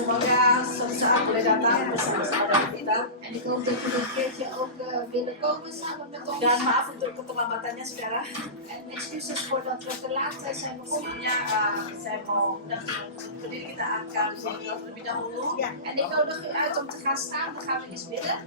Semoga suatu saat boleh datang bersama-sama dengan kita. En ik hoop dat jullie een keertje ook willen komen samen met ons. Dan maaf untuk keterlambatannya saudara. En excuses voor dat we te laat zijn begonnen. Sebelumnya saya mau berdiri, kita akan berdoa terlebih dahulu. En ik nodig u uit om te gaan staan, dan gaan we eens bidden.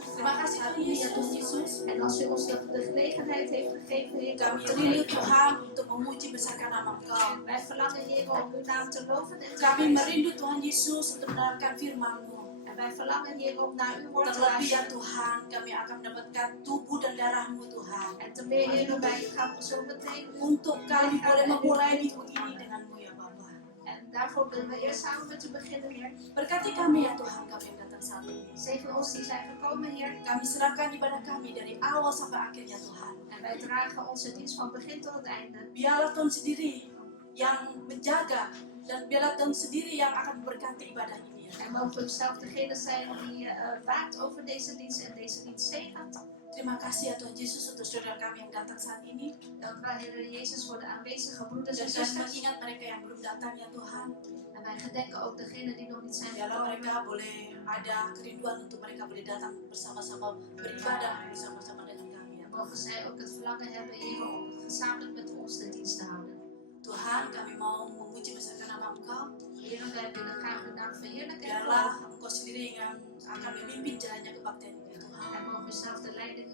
Terima kasih Tuhan Yesus. En als u ons de gelegenheid heeft gegeven, Heer, Kami rindu Tuhan untuk memuji besarkan nama Engkau. wij verlangen, Heer, om uw naam te loven en te Kami prijzen. merindu Tuhan Yesus untuk mendengarkan firman-Mu. En wij verlangen, Heer, om naar uw woord te Terlebih ya luisteren. Tuhan, kami akan mendapatkan tubuh dan darah-Mu Tuhan. En te meer, Heer, wij gaan zo meteen Untuk kami boleh memulai minggu ini dengan-Mu ya Bapa. En daarvoor willen we eerst samen met u beginnen, Heer. Berkati kami ya Tuhan, kami yang datang saat ini. Zegen ons die zijn gekomen, Heer. Kami serahkan ibadah kami dari awal sampai akhir ya Tuhan. En wij dragen onze dienst van begin tot het einde. Biarlah Tuhan sendiri yang menjaga dan biarlah Tuhan sendiri yang akan memberkati ibadah ini ya. En mogen u zelf degene zijn die waakt over deze dienst en deze dienst zegent. Terima kasih ya Tuhan Yesus untuk saudara kami yang datang saat ini. Dank u wel, Heer Jezus, voor de aanwezige broeders Dan en kami zusters. mengingat mereka yang belum datang ya Tuhan. En wij gedenken ook degenen die nog niet zijn Biarlah gekomen. mereka boleh ada kerinduan untuk mereka boleh datang bersama-sama beribadah bersama-sama dengan kami ya. Mogen zij ook het verlangen hebben, Heer, om gezamenlijk met ons de dienst te houden. Tuhan, kami mau memuji besarkan nama Engkau. Heer, wij willen graag uw naam verheerlijken en Biarlah verhogen. Engkau sendiri yang akan memimpin jalannya kebaktian ini Tuhan. En mogen u zelf de leiding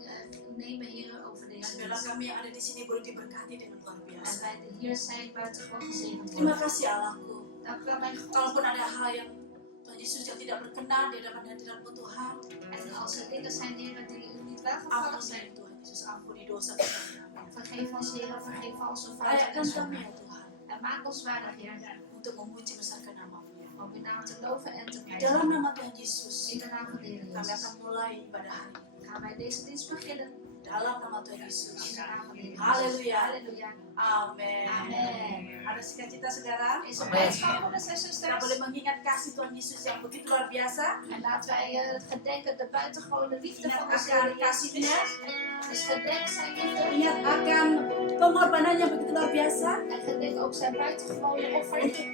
nemen, Heer, over Dan deze biarlah dienst. kami yang ada di sini boleh diberkati dengan luar En biasa. wij die hier zijn buitengewoon gezegend Terima worden. kasih Allahku. Dank u wel, mijn God. Kalaupun ada hal yang Tuhan Yesus yang tidak berkenan di hadapan hadirat-Mu Tuhan, En als er dingen zijn, Heer, die u niet ampuni welgevallig zijn, Tuhan Yesus, ampuni dosa kami. vergeef ons, Heer, vergeef al onze fouten Layakkan en kami zonden. ya Tuhan En maak ons waardig, Heer, untuk memuji besarkan nama-Mu. om uw naam te loven en te Di prijzen. dalam nama Tuhan Yesus, In de naam van de Heer kami Jezus akan mulai ibadah hari ini. gaan wij deze dienst beginnen. Dalam nama Tuhan In Yesus. de naam van de Heer Jezus. Halleluja. Halleluja. Amin. Amen. Ada sukacita saudara? Is er Amen. blijdschap, broeders en Kita zusters? boleh mengingat kasih Tuhan Yesus yang begitu luar biasa. En laten wij het gedenken, de buitengewone liefde van Ingat onze akan Heer Jezus kasihnya, Christus. Dus gedenk zijn liefde. ingat akan pengorbanannya begitu luar biasa. En gedenk ook zijn buitengewone offer. Untuk itu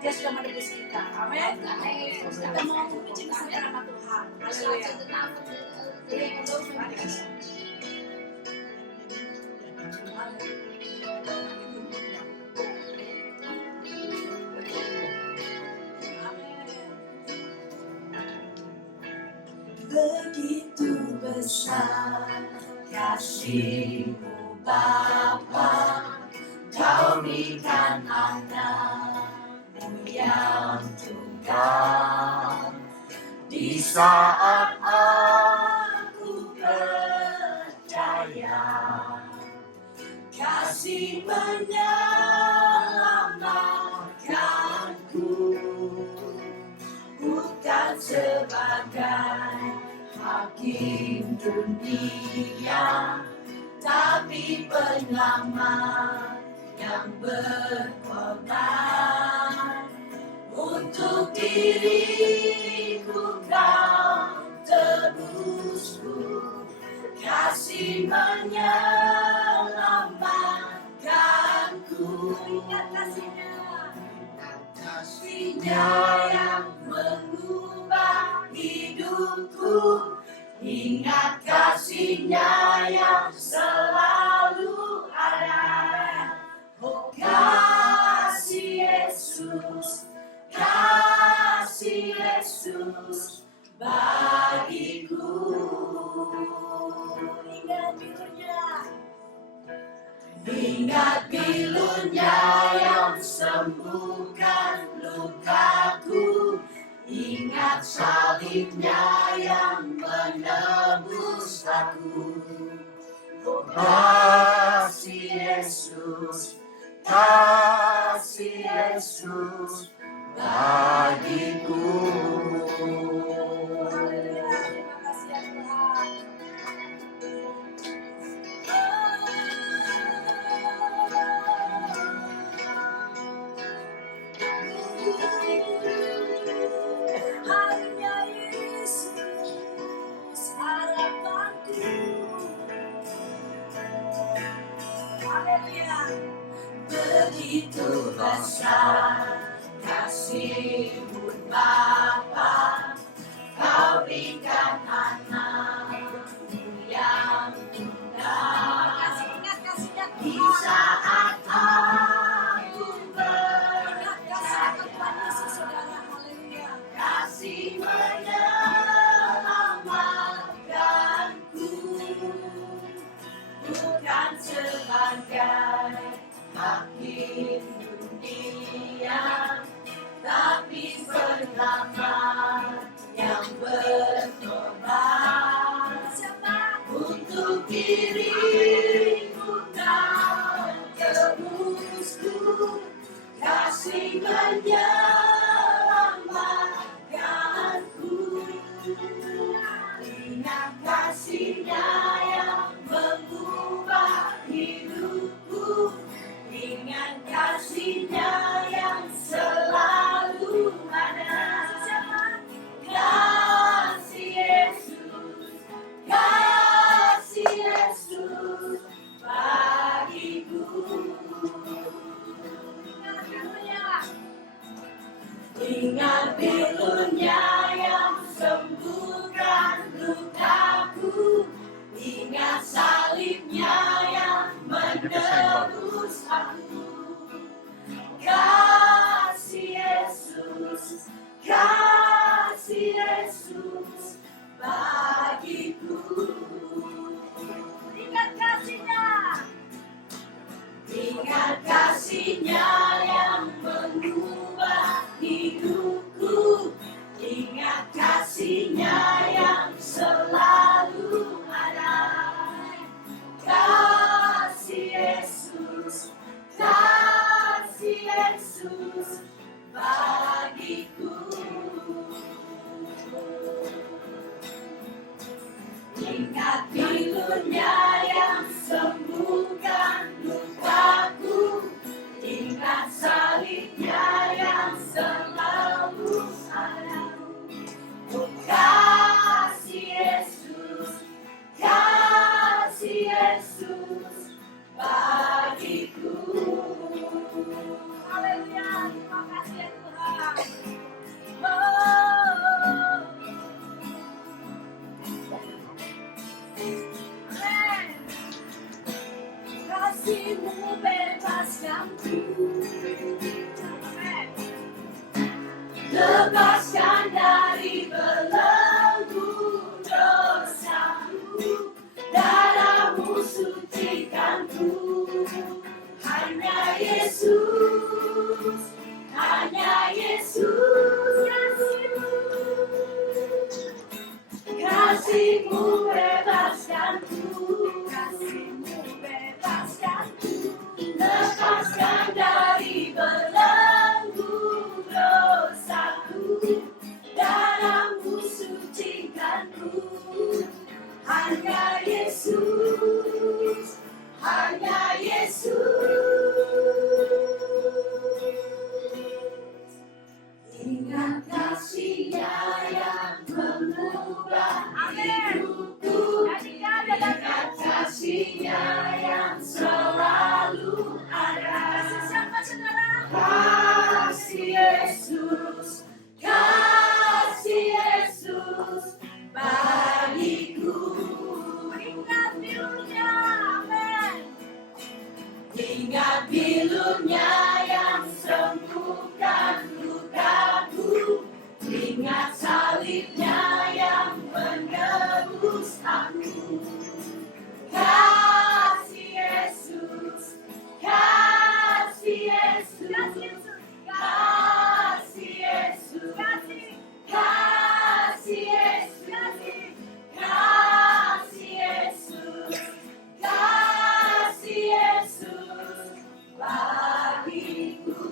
dia sudah menebus kita. Amin. En hij heeft ons Kita daarvoor mau memuji geroepen. besarkan Amen. nama Tuhan. Dus Haleluya. laten we de naam van de Heer loven en prijzen. Begitu besar kasih-Mu Bapa, Kau berikan anak-Mu yang tunggal. Di saat aku percaya, kasih menyelamatkanku, bukan sebagai hakim dunia, tapi penyelamat yang berkorban. Untuk diriku Kau tebusku, kasih menyelamatkanku. Ingat kasih-Nya, kasih-Nya yang mengubah hidupku. Ingat kasih-Nya yang selalu ada. Oh kasih Yesus, kasih Yesus bagiku. Ingat pilunya, ingat pilunya yang sembuhkan lukaku. Ingat salibnya yang menebus aku. Oh kasih Yesus, kasih Yesus bagiku. Haleluya, terima kasih ya Tuhan. Hanya Yesus harapanku. Haleluya. Begitu besar kasih kasih-Mu Bapa, Kau berikan anak-Mu yang tunggal. Di saat aku kasih menyelamatkanku, bukan sebagai hakim dunia, tapi penyelamat yang bertobat. Untuk dirimu dan tebusku, kasih menyelamatkanku. Ingat kasih-Nya yang mengubah hidupku, ingat kasih-Nya yang selalu ada. Kasih Yesus, kasih Yesus bagiku. Ingat pilu-Nya yang sembuhkan lukaku, ingat salib-Nya yang menebus aku. Kasih Yesus, kasih Yesus bagiku. Ingat kasih-Nya, ingat kasih-Nya yang mengubah hidupku, ingat kasih-Nya yang selalu ada. Kasih Yesus, kasih Yesus bagiku. Ingat pilu-Nya yang sembuhkan lukaku, ingat salib-Nya yang selalu ada. Oh, kasih Yesus, kasih Yesus bagiku. Haleluya, terima kasih ya Tuhan. Amen. Kasih-Mu bebaskanku. Amen. Lepaskan dari belenggu dosaku, darah-Mu sucikanku. Hanya Yesus, hanya Yesus, kasih-Mu bebaskanku, kasih-Mu bebaskanku. Lepaskan dari belenggu dosaku, darah-Mu sucikanku. Hanya Yesus, hanya Yesus. Ingat kasih-Nya yang mengubah hidupku, ingat kasih-Nya yang selalu ada. Kasih Yesus, kasih Yesus bagiku. Ingat pilu-Nya, amen. Ingat pilu-Nya yang sembuhkan lukaku, ingat salib-Nya yang menebus aku. Kasih Yesus, kasih Yesus, kasih Yesus, kasih Yesus, kasih Yesus, kasih Yesus bagiku.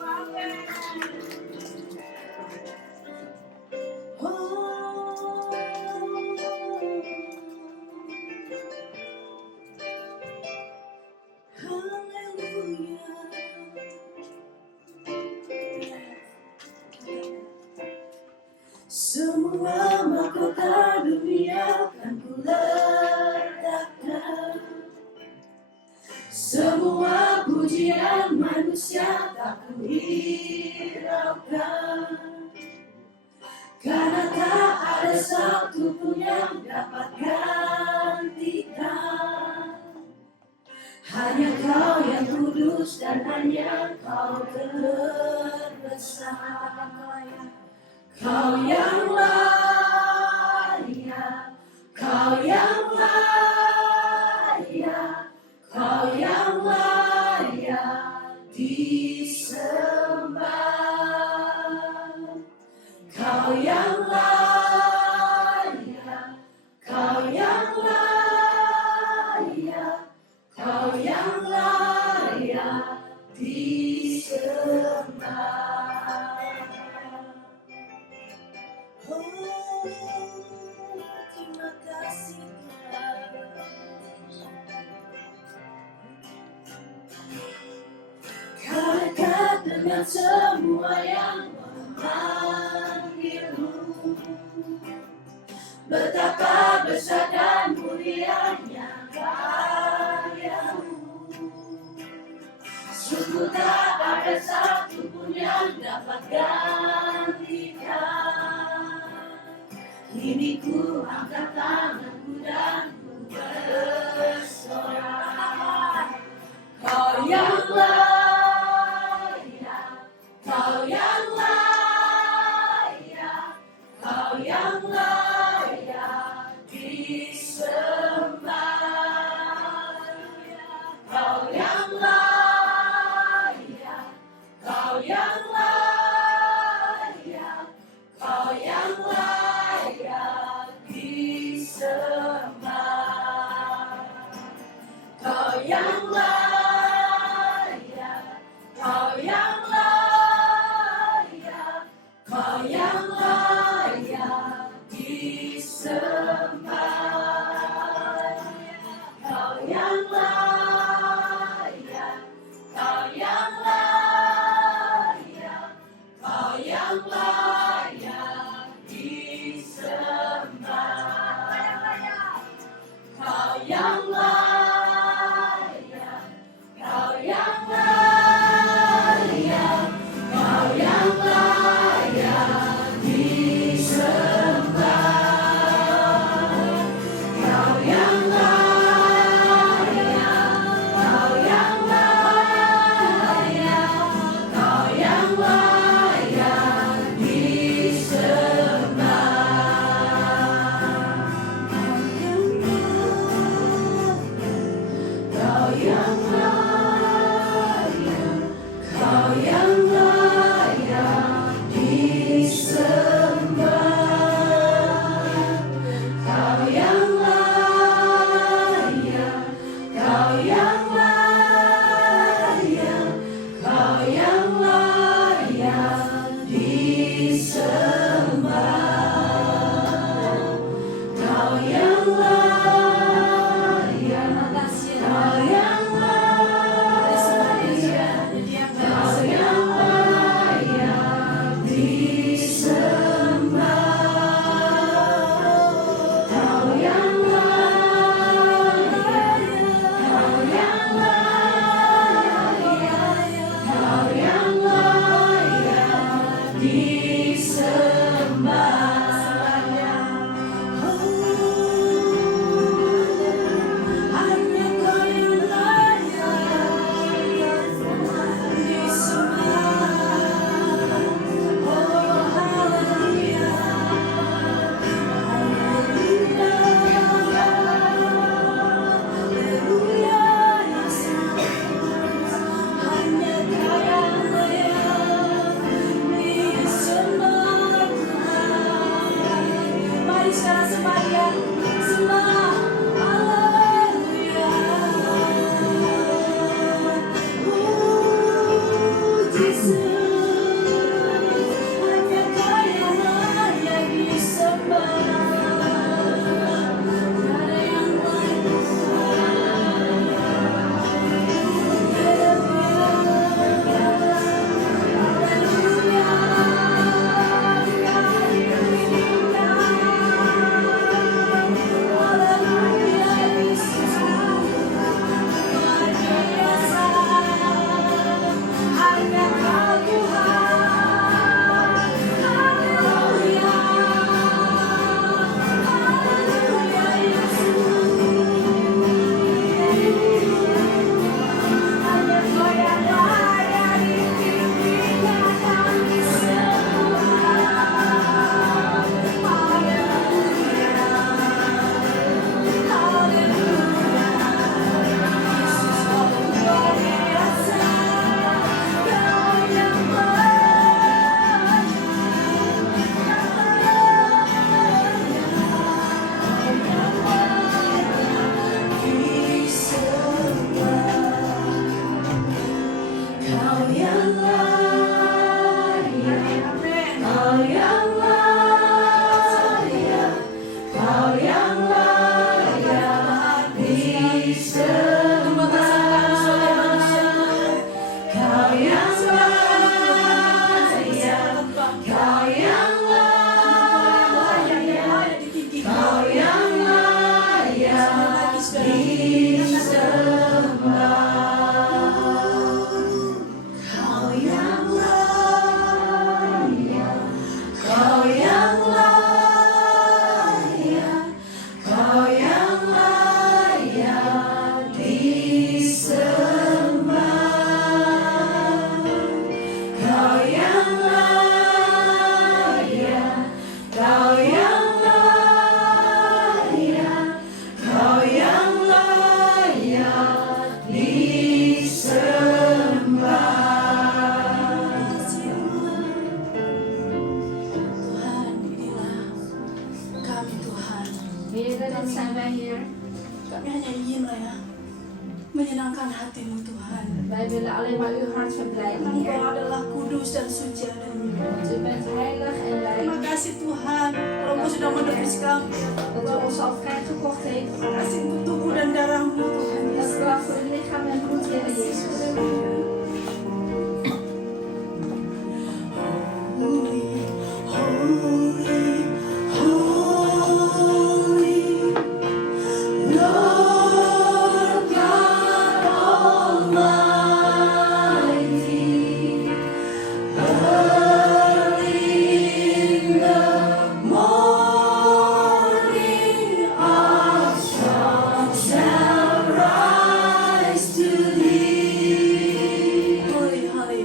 Amen. Semua mahkota dunia kan ku letakkan, semua pujian manusia tak ku hiraukan, karena tak ada satu pun yang dapat gantikan. Hanya Kau yang kudus dan hanya Kau terbesar. Kau yang layak, Kau yang layak, Kau yang layak disembah. Kau yang layak, Kau yang layak, Kau yang layak disembah. Oh, terima kasih Tuhan. Kau dekat dengan semua yang memanggilmu. Betapa besar dan mulianya karyamu. Sungguh tak ada satu pun yang dapat gantikan. Kini ku angkat tanganku dan ku bersorak. Kau yang layak, Kau yang layak, Kau yang layak disembah. Kau yang layak, Kau yang layak, Kau yang layak disembah. Kau yang layak, Kau yang layak, Kau yang layak disembah. Kau yang layak, Kau yang layak, Kau yang layak disembah. Kau yang layak, Kau yang layak, Kau yang layak disembah. Kau yang layak, Kau yang layak, Kau yang layak disembah. Kau yang layak, Kau yang layak disembah. Kau yang layak, Kau yang layak, Kau yang layak disembah. Kau yang layak, Kau yang layak, Kau yang layak disembah. Kau yang layak, Kau yang layak, Kau yang layak disembah. Hanya Kau yang layak disembah. Oh haleluya, haleluya, haleluya Yesus. Hanya Kau yang layak disembah. Daarom zijn wij hier. Kami hanya ingin ya menyenangkan hatimu Tuhan. Wij willen alleen maar uw hart verblijden, Engkau Heer. adalah kudus dan suci adanya. Want u bent heilig en Terima rein. kasih Tuhan, kalau Engkau sudah menebus kami. Dat u ons al vrijgekocht heeft. Terima kasih untuk tubuh dan darahmu Tuhan Dank Yesus. u wel voor uw lichaam en bloed, Heer Jezus. Holy, holy, holy, Lord God Almighty. Early in the morning, our song shall rise to Thee. Holy, holy,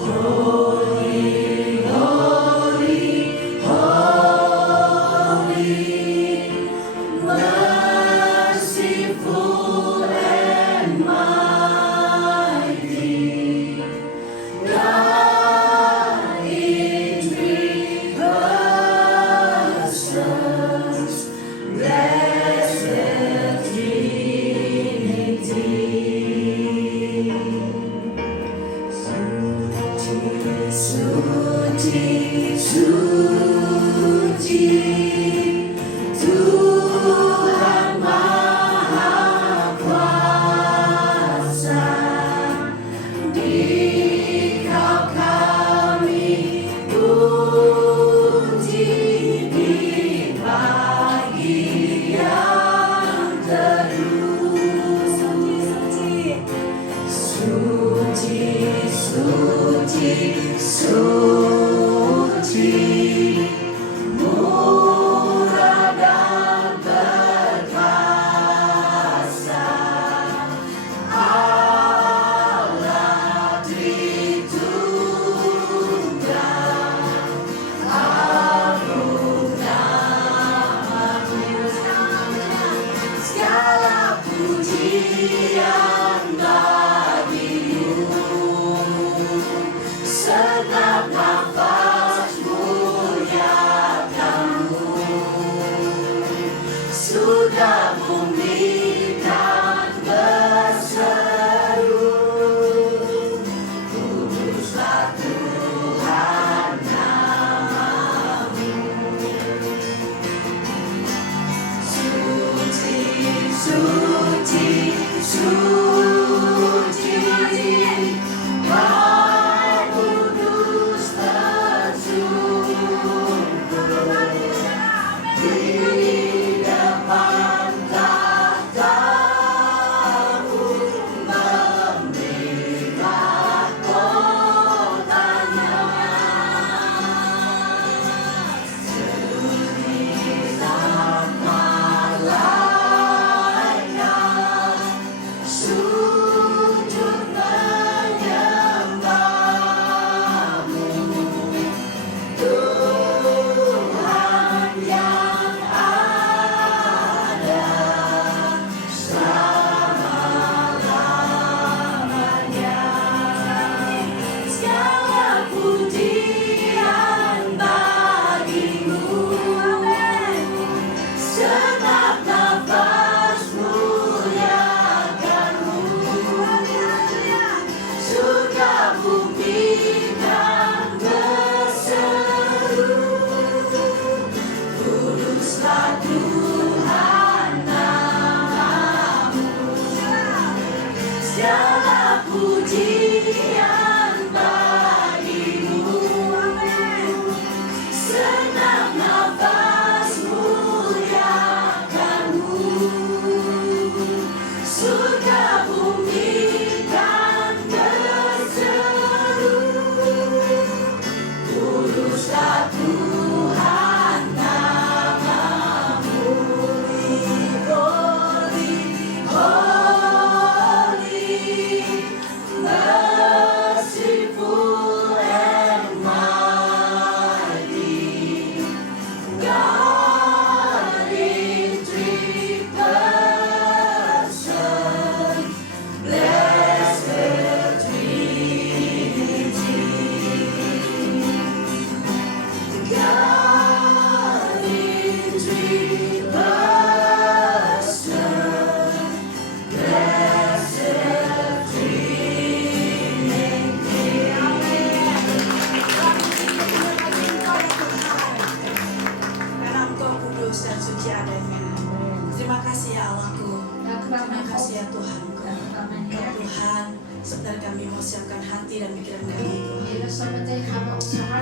holy, holy, holy, merciful and mighty, God in three persons, blessed Trinity. Suci, suci, Tuhan Maha Kuasa. Dikau kami puji di pagi yang teduh. Suci, suci, suci, murah dan perkasa, Allah Tritunggal, agung nama-Mu. Segala pujian bagi-Mu, setiap nafas muliakan-Mu. Sudah bumi dan berseru, kuduslah Tuhan nama-Mu. Suci, suci, suci, Maha Kudus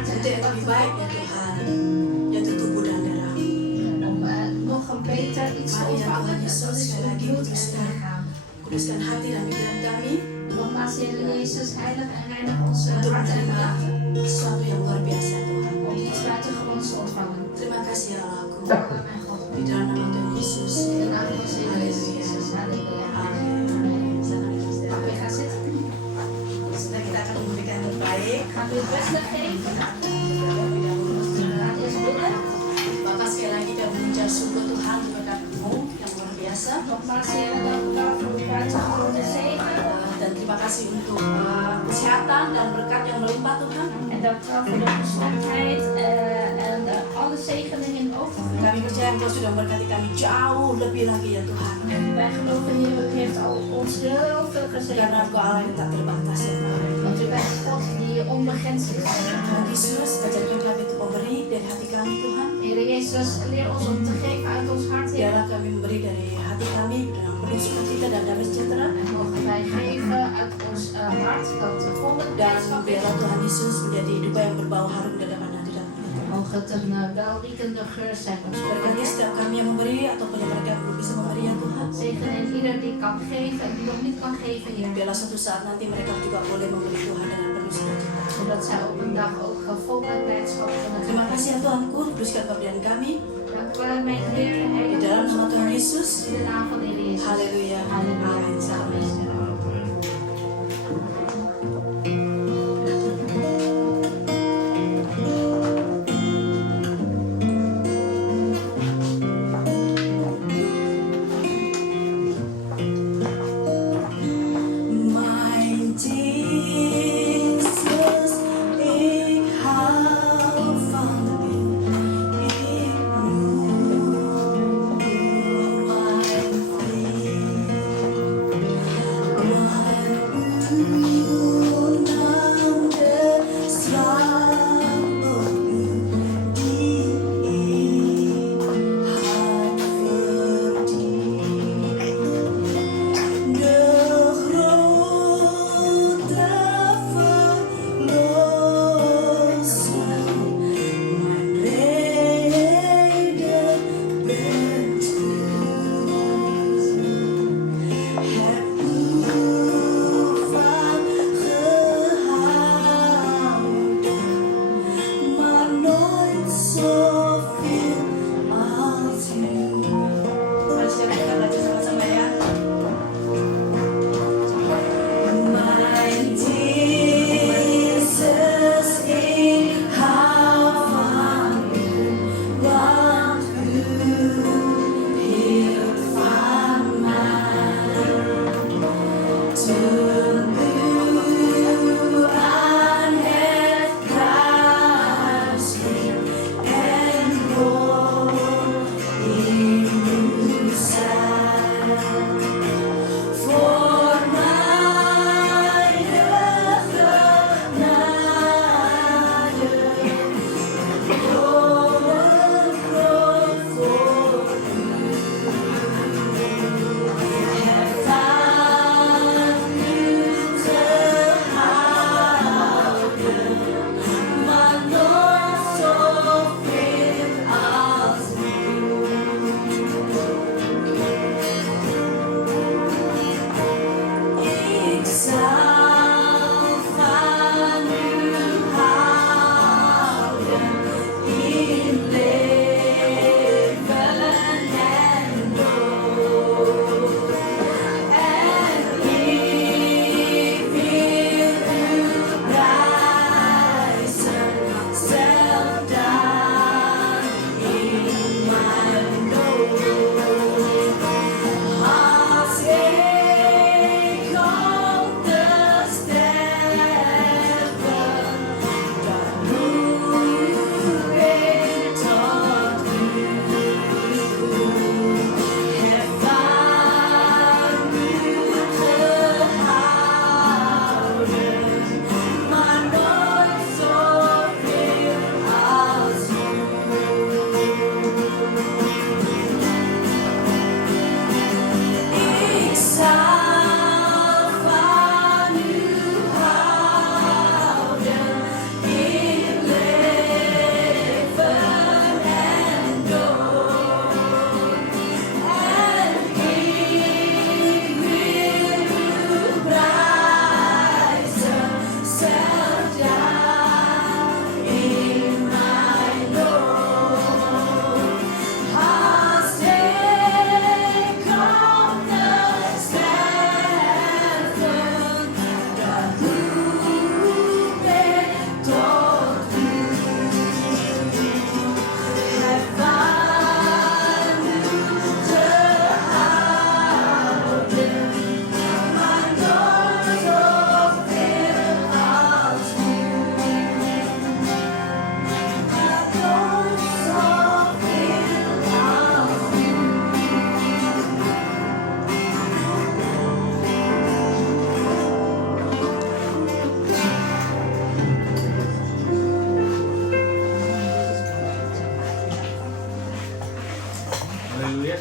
Itu yang lebih baik ya Tuhan, yaitu tubuh dan darah. Om nog een beter iets te Mari ya Tuhan ontvangen. Yesus, Dat is sekali uw lagi bloed en kuduskan. lichaam. Kuduskan hati dan pikiran kami Nogmaals, Heer Jezus, heilig en reinig onze untuk hart en menerima gedachten. sesuatu yang luar biasa Tuhan. Om iets buitengewoons te ontvangen. Terima kasih ya Allahku. Dank u, mijn God. Di dalam nama Tuhan Yesus. In de naam van onze Heer Jezus. Halleluja. Amin. Sangat bersyukur. Mag weer gaan zitten? Sudah kita akan memberikan yang terbaik. Gaan we het beste geven? Terlebih dahulu. Laat eerst bidden. Bapak sekali lagi kami mengucap syukur Tuhan untuk berkat-Mu yang luar biasa. Nogmaals, Heer, dank u wel voor uw buitengewone zegen. Dan terima kasih untuk kesehatan dan berkat yang melimpah Tuhan. En dank u wel voor de gezondheid en alle zegeningen in overvloed. Kami percaya Engkau sudah memberkati kami jauh lebih lagi ya Tuhan. Wij geloven, Heer, u heeft al ons heel veel Karena gezegend. Engkau Allah yang tak terbatas ya Tuhan. Want u bent God die onbegrenselijk is. Tuhan Yesus, ajarkan kami untuk memberi dari hati kami Tuhan. Heer Jezus, leer ons om te geven uit ons hart, Heer. Biarlah kami memberi dari hati kami dengan penuh sukacita dan damai sejahtera. En mogen wij geven uit ons hart dat vol met Dan blijdschap is. biarlah Tuhan Yesus menjadi dupa yang berbau harum di hadapan hadirat-Mu. Mogen het een welriekende geur zijn. Ons Berkati setiap kami yang memberi ataupun yang mereka yang belum bisa memberi ya Tuhan. zegen in ieder die kan geven en die nog niet kan geven, Heer. Biarlah suatu saat nanti mereka juga boleh memberi Tuhan dengan penuh sukacita. Zodat zij op een dag ook vol met blijdschap kunnen Terima gaan. kasih ya Tuhanku, teruskan pemberian kami Dank u wel, mijn Heer en di Heilige dalam nama Tuhan Geest. Yesus. In de naam van de Heer Jezus. Haleluya. Halleluja. Amin. Amen. Mijn Jesus, ik hou van U. Ik noem mijn vriend.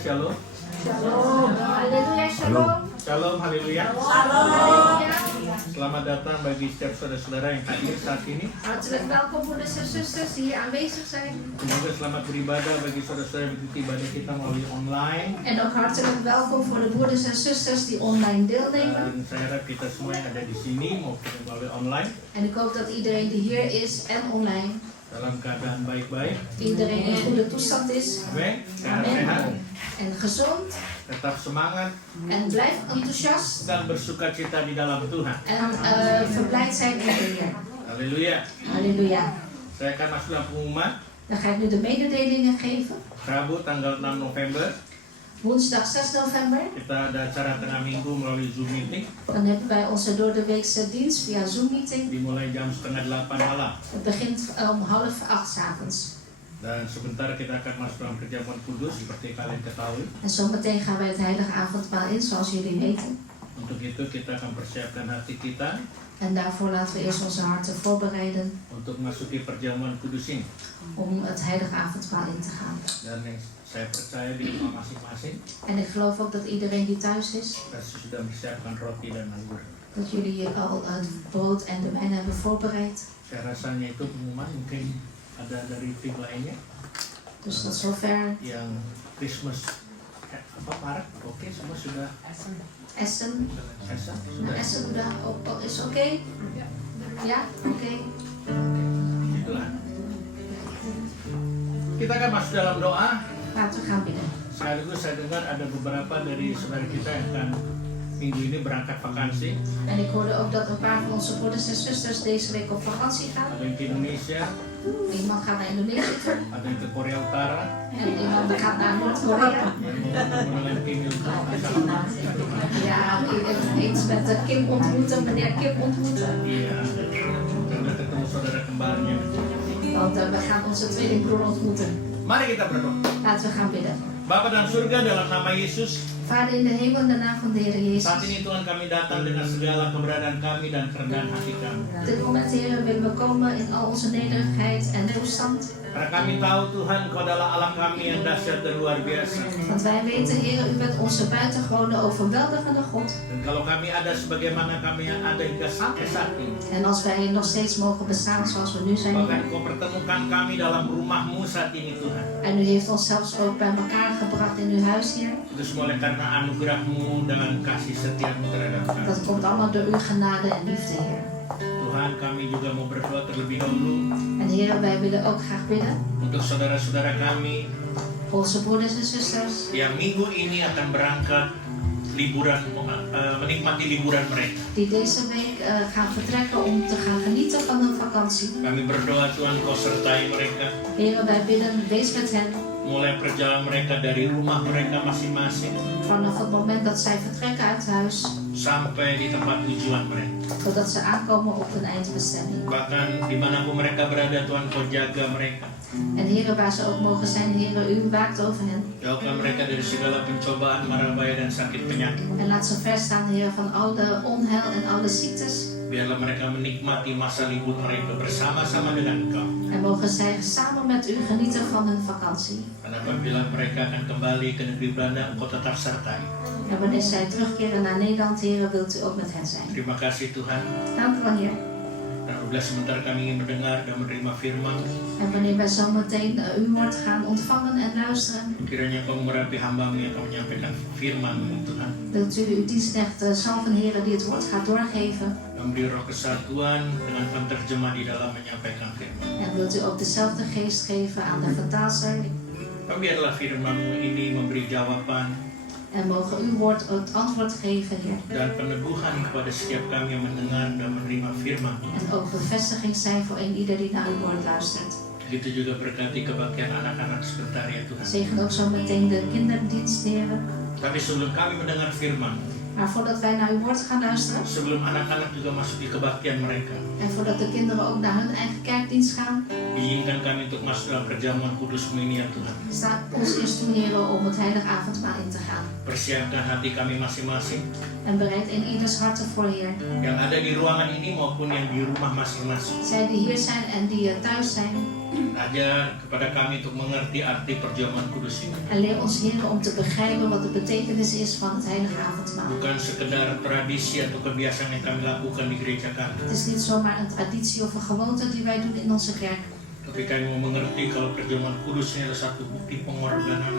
shalom. Haleluya, shalom. Shalom, haleluya. Haleluya. Selamat datang bagi setiap saudara-saudara yang hadir saat ini. Hartelijk welkom broeders en zusters die hier aanwezig zijn. Semoga selamat beribadah bagi saudara-saudara yang mengikuti ibadah kita melalui online. En ook hartelijk welkom voor de broeders en zusters die online deelnemen. Dan saya harap kita semua yang ada di sini maupun yang melalui online En ik hoop dat iedereen die hier is en online, dalam keadaan baik-baik. iedereen in goede toestand is. Amin. Sehat-sehat, En gezond. tetap semangat En blijf enthousiast. dan bersuka cita di dalam Tuhan. En verblijd zijn in de Heer. Haleluya. Halleluja. Saya akan masuk dalam pengumuman. Dan ga ik nu de mededelingen geven. Rabu tanggal 6 November Woensdag 6 november. kita ada acara tengah minggu melalui Zoom meeting. Dan hebben wij onze doordeweekse dienst via Zoom meeting. Dimulai jam 7:30 malam. Het begint om 7:30 's avonds. Dan sebentar kita akan masuk dalam perjamuan kudus seperti kalian ketahui. En zometeen gaan wij het heilige avondmaal in, zoals jullie weten. Untuk itu kita akan persiapkan hati kita En daarvoor laten we eerst onze harten voorbereiden untuk memasuki perjamuan kudus ini. om het heilige avondmaal in te gaan. Dan yang saya percaya di rumah masing-masing En ik geloof ook dat iedereen die thuis is, pasti sudah mempersiapkan roti dan anggur. dat jullie al het brood en de wijn hebben voorbereid. Saya rasanya itu pengumuman mungkin ada dari tim lainnya Dus tot zover yang Christmas Maret, oke, semua sudah Essen. Esa, Nou, sudah Essen udah is oké? Ja, oké. itulah. Kita akan masuk dalam doa. Laten we gaan bidden. Sekaligus saya dengar ada beberapa dari saudara kita yang akan minggu ini berangkat vakansi. En ik hoorde ook dat een paar van onze broeders en zusters deze week op vakantie gaan. Ada yang ke Indonesia, Iemand gaat naar Indonesië toe ada yang ke Korea Utara, en iemand gaat naar Noord-Korea. yang mau dengan Kim Il Sung. Ja, iets met de Kim ontmoeten, meneer Kim ontmoeten. Iya, karena ketemu saudara kembarnya. Want we gaan onze tweelingbroer ontmoeten. Mari kita berdoa. Laten we gaan bidden. Bapa dalam surga, dalam nama Yesus, Vader in de hemel, in de naam van de Heer saat Jezus. ini Tuhan kami datang dengan segala keberadaan kami dan kerendahan hati kami. Op dit moment, Heer, willen we komen in al onze nederigheid en toestand. Karena kami tahu Tuhan, Kau adalah Allah kami yang dahsyat dan luar biasa. Want wij weten, Heer, u bent onze buitengewone, overweldigende God. Dan kalau kami ada sebagaimana kami yang ada hingga sampai saat ini, En als wij nog steeds mogen bestaan zoals we nu zijn, bahkan Kau pertemukan kami dalam rumah-Mu saat ini Tuhan. en u heeft ons zelfs ook bij elkaar gebracht in uw huis, Heer. Itu semua oleh karena anugerah-Mu dengan kasih setia-Mu terhadap kami. Dat komt allemaal door uw genade en liefde, Heer. Tuhan, kami juga mau berdoa terlebih dahulu En Heer, wij willen ook graag bidden untuk saudara-saudara kami voor onze broeders en zusters yang minggu ini akan berangkat liburan, menikmati liburan mereka. die deze week gaan vertrekken om te gaan genieten van hun vakantie. Kami berdoa Tuhan, Kau sertai mereka, Heer, wij bidden, wees met hen mulai perjalanan mereka dari rumah mereka masing-masing vanaf het moment dat zij vertrekken uit huis, sampai di tempat tujuan mereka. totdat ze aankomen op hun eindbestemming. Bahkan dimanapun mereka berada, Tuhan Kau jaga mereka. En Heer, waar ze ook mogen zijn, Heer, u waakt over hen. Jauhkan mereka dari segala pencobaan, mara bahaya, dan sakit penyakit. En laat ze ver staan, Heer, van alle onheil en alle ziektes. Biarlah mereka menikmati masa libur mereka bersama-sama dengan Engkau. En mogen zij samen met u genieten van hun vakantie. Karena apabila mereka akan kembali ke negeri Belanda, Engkau tetap sertai. En wanneer zij terugkeren naar Nederland, Heer, wilt u ook met hen zijn. Terima kasih Tuhan. Dank u wel, Heer. Dan apabila sebentar kami ingin mendengar dan menerima firman, En wanneer wij zo meteen uw woord gaan ontvangen en luisteren, kiranya Kau merapi hamba-Mu yang akan menyampaikan firman-Mu Tuhan. wilt u uw dienstknecht zalven, Heer, die het woord gaat doorgeven. Dan beri roh kesatuan dengan penterjemah di dalam menyampaikan firman. En wilt u ook dezelfde geest geven aan de vertaalster. Dan biarlah firman-Mu ini memberi jawaban En mogen uw woord het antwoord geven, Heer. dan peneguhan kepada setiap kami yang mendengar dan menerima firman. En ook bevestiging zijn voor een ieder die naar uw woord luistert. Begitu juga berkati kebaktian anak-anak sebentar ya Tuhan. Zegen ook zo meteen de kinderdienst, Heer. Tapi sebelum kami mendengar firman, Maar voordat wij naar uw woord gaan luisteren, sebelum anak-anak juga masuk di kebaktian mereka, en voordat de kinderen ook naar hun eigen kerkdienst gaan, Izinkan kami untuk masuk dalam perjamuan kudus-Mu ini ya Tuhan. Sta ons eerst toe, Heer, om het heilige avondmaal in te gaan. Persiapkan hati kami masing-masing En bereid in ieders hart ervoor, Heer. yang ada di ruangan ini maupun yang di rumah masing-masing. Zij die hier zijn en die thuis zijn. Ajar kepada kami untuk mengerti arti perjamuan kudus ini. En leer ons, Heer, om te begrijpen wat de betekenis is van het heilige avondmaal. Bukan sekedar tradisi atau kebiasaan yang kami lakukan di gereja kami. Het is niet zomaar een traditie of een gewoonte die wij doen in onze kerk. Tapi kami mau mengerti kalau perjamuan kudus ini adalah satu bukti pengorbanan.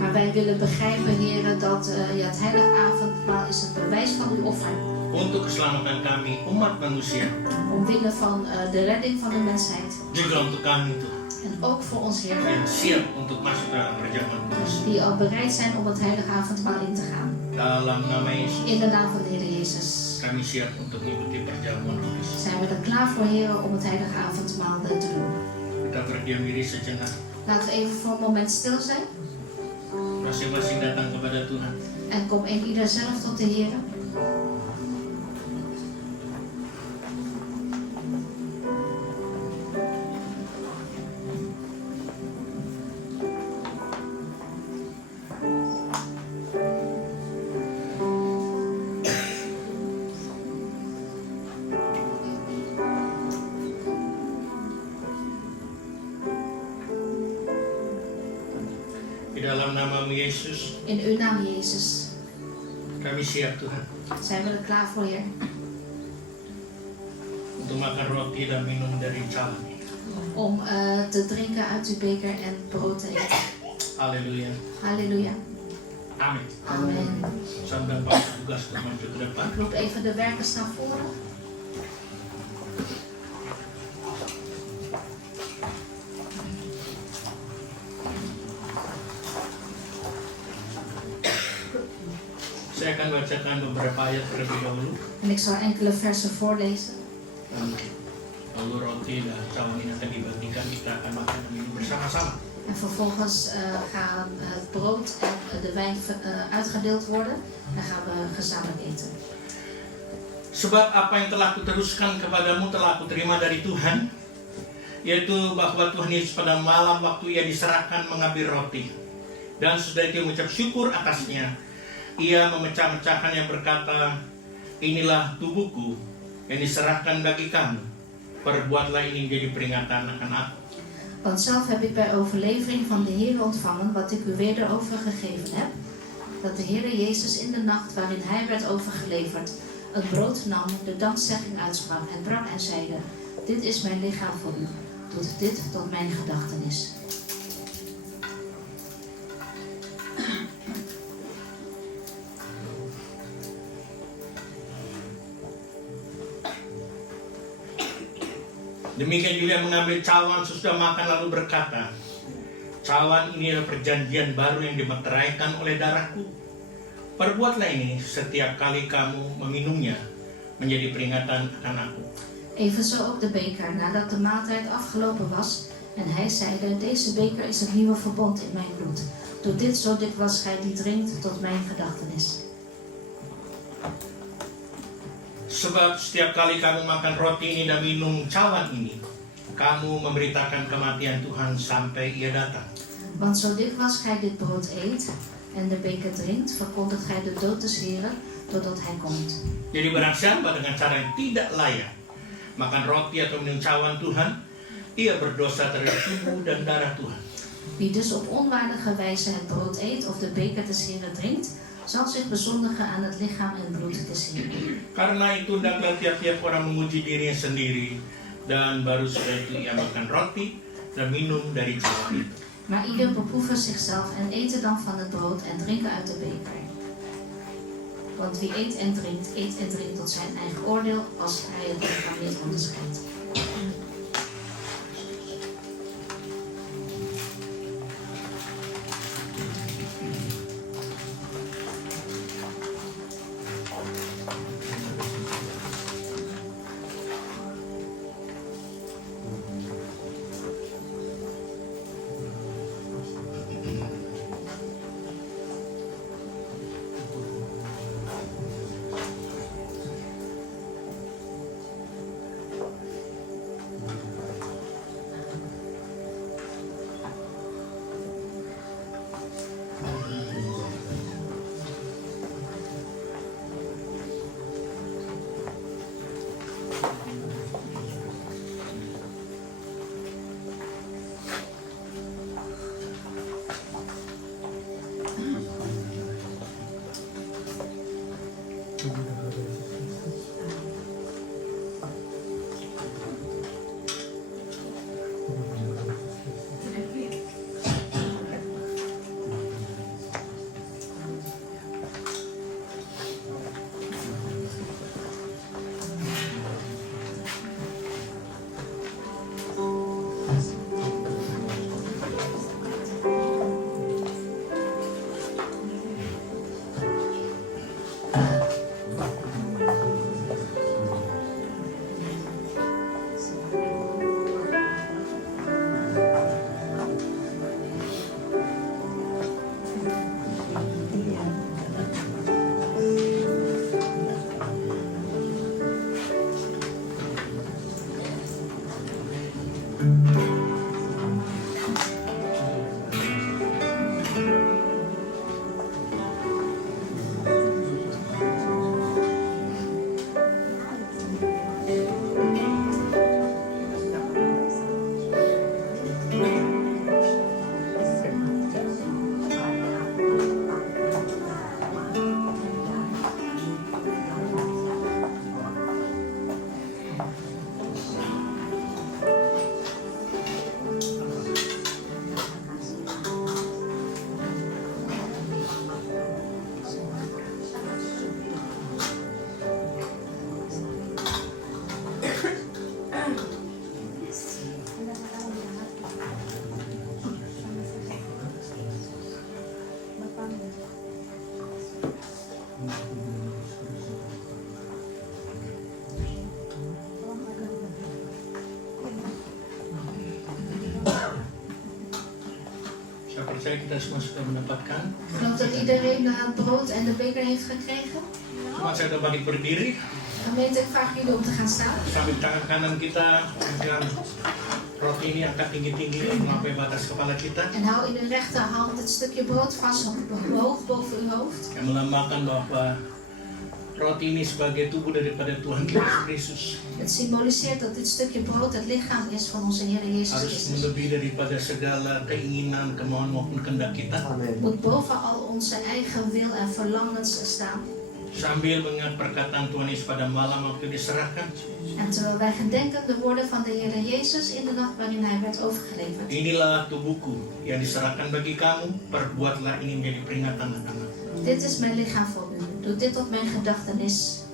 Maar wij willen begrijpen, Heer, dat het heilige avondmaal is het bewijs van uw offer. Untuk keselamatan kami, umat manusia. Omwille van de redding van de mensheid. Juga untuk kami Tuhan. En ook voor ons, Heer, Yang siap untuk masuk dalam perjamuan kudus. die al bereid zijn om het heilige avondmaal in te gaan. Dalam nama Yesus, In de naam van de Heer Jezus kami siap untuk mengikuti perjamuan kudus. zijn we er klaar voor, Heer, om het heilige avondmaal te doen. Kita berdiam diri sejenak. Laten we even voor een moment stil zijn. Masing-masing datang kepada Tuhan. En kom een ieder zelf tot de Heer. Di dalam nama-Mu Yesus, In uw naam, Jezus, kami siap Tuhan zijn we er klaar voor, Heer. untuk makan roti dan minum dari cawan. Om te drinken uit uw beker en brood te eten. Haleluya. Halleluja. Amin. Amen. Sambil Pak tugas untuk maju ke depan. Ik roep even de werkers naar voren. Saya akan bacakan beberapa ayat terlebih dahulu. En ik zal enkele versen voorlezen. Lalu roti dan cawan ini akan dibagikan, kita akan makan dan minum bersama-sama. En vervolgens gaan het brood en de wijn uitgedeeld worden. Dan gaan we gezamenlijk eten. Sebab apa yang telah kuteruskan kepadamu telah kuterima dari Tuhan, yaitu bahwa Tuhan Yesus pada malam waktu ia diserahkan mengambil roti, dan sudah dia mengucap syukur atasnya, ia memecah-mecahkan yang berkata, inilah tubuhku yang diserahkan bagi kamu, perbuatlah ini menjadi peringatan akan aku. Want zelf heb ik bij overlevering van de Heer ontvangen wat ik u weder overgegeven heb. Dat de Heer Jezus in de nacht waarin hij werd overgeleverd, het brood nam, de dankzegging uitsprak en brak en zeide, dit is mijn lichaam voor u, doet dit tot mijn gedachtenis. Demikian juga mengambil cawan sesudah makan lalu berkata, cawan ini adalah perjanjian baru yang dimeteraikan oleh darahku. Perbuatlah ini setiap kali kamu meminumnya menjadi peringatan akan aku. Evenzo ook de beker, nadat de maaltijd afgelopen was. En hij zeide, deze beker is het nieuwe verbond in mijn bloed. Doe dit zo dikwijls gij die drinkt tot mijn gedachtenis. Sebab setiap kali kamu makan roti ini dan minum cawan ini, kamu memberitakan kematian Tuhan sampai ia datang. Want zo dikwijls gij dit brood eet en de beker drinkt, verkondigt gij de dood des Heren, totdat hij komt. Jadi barang siapa dengan cara yang tidak layak makan roti atau minum cawan Tuhan, ia berdosa terhadap tubuh dan darah Tuhan. Wie dus op onwaardige wijze het brood eet of de beker des Heren drinkt, zal zich bezondigen aan het lichaam en bloed des Heren. Karena itu hendaklah tiap-tiap orang menguji dirinya sendiri, dan baru setelah itu ia makan roti dan minum dari cawan itu. Maar ieder beproeve zichzelf en eten dan van het brood en drinken uit de beker. Want wie eet en drinkt tot zijn eigen oordeel, als hij het lichaam niet onderscheidt. percaya kita semua sudah mendapatkan. Ik geloof dat iedereen het brood en de beker heeft gekregen. Cuma saya udah bagi berdiri. Gemeente, ik vraag jullie om te gaan staan. Sambil tangan kanan kita pegang roti ini angkat tinggi-tinggi sampai batas kepala kita. En hou in uw rechterhand het stukje brood vast hoog boven uw hoofd. Yang melambangkan bahwa roti ini sebagai tubuh daripada Tuhan Yesus Kristus. Het symboliseert dat dit stukje brood het lichaam is van onze Heer Jezus Harus Christus. melebihi daripada segala keinginan, kemauan maupun kehendak kita. Moet boven al onze eigen wil en verlangens staan. Sambil mengingat perkataan Tuhan Yesus pada malam waktu diserahkan. En terwijl wij gedenken de woorden van de Heer Jezus in de nacht waarin Hij werd overgeleverd. Inilah tubuhku yang diserahkan bagi kamu, perbuatlah ini menjadi peringatan akan aku. Dit is mijn lichaam voor u. Doe dit tot mijn gedachtenis.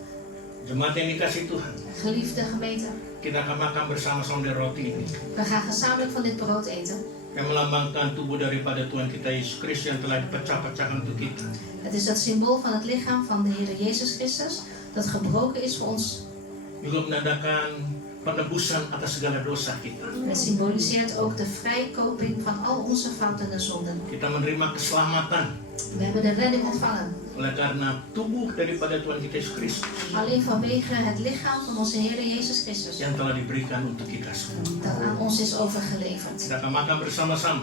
Jemaat yang dikasih Tuhan, Geliefde gemeente, kita akan makan bersama-sama dari roti ini. we gaan gezamenlijk van dit brood eten. Yang melambangkan tubuh daripada Tuhan kita Yesus Kristus yang telah dipecah-pecahkan untuk kita. Het is het symbool van het lichaam van de Heer Jezus Christus dat gebroken is voor ons. Juga menandakan penebusan atas segala dosa kita. Het symboliseert ook de vrijkoping van al onze fouten en zonden. Kita menerima keselamatan We hebben de redding ontvangen. oleh karena tubuh daripada Tuhan kita Yesus Kristus Alleen vanwege het lichaam van onze Heer Jezus Christus. yang telah diberikan untuk kita semua. Dat aan ons is overgeleverd. Kita akan makan bersama-sama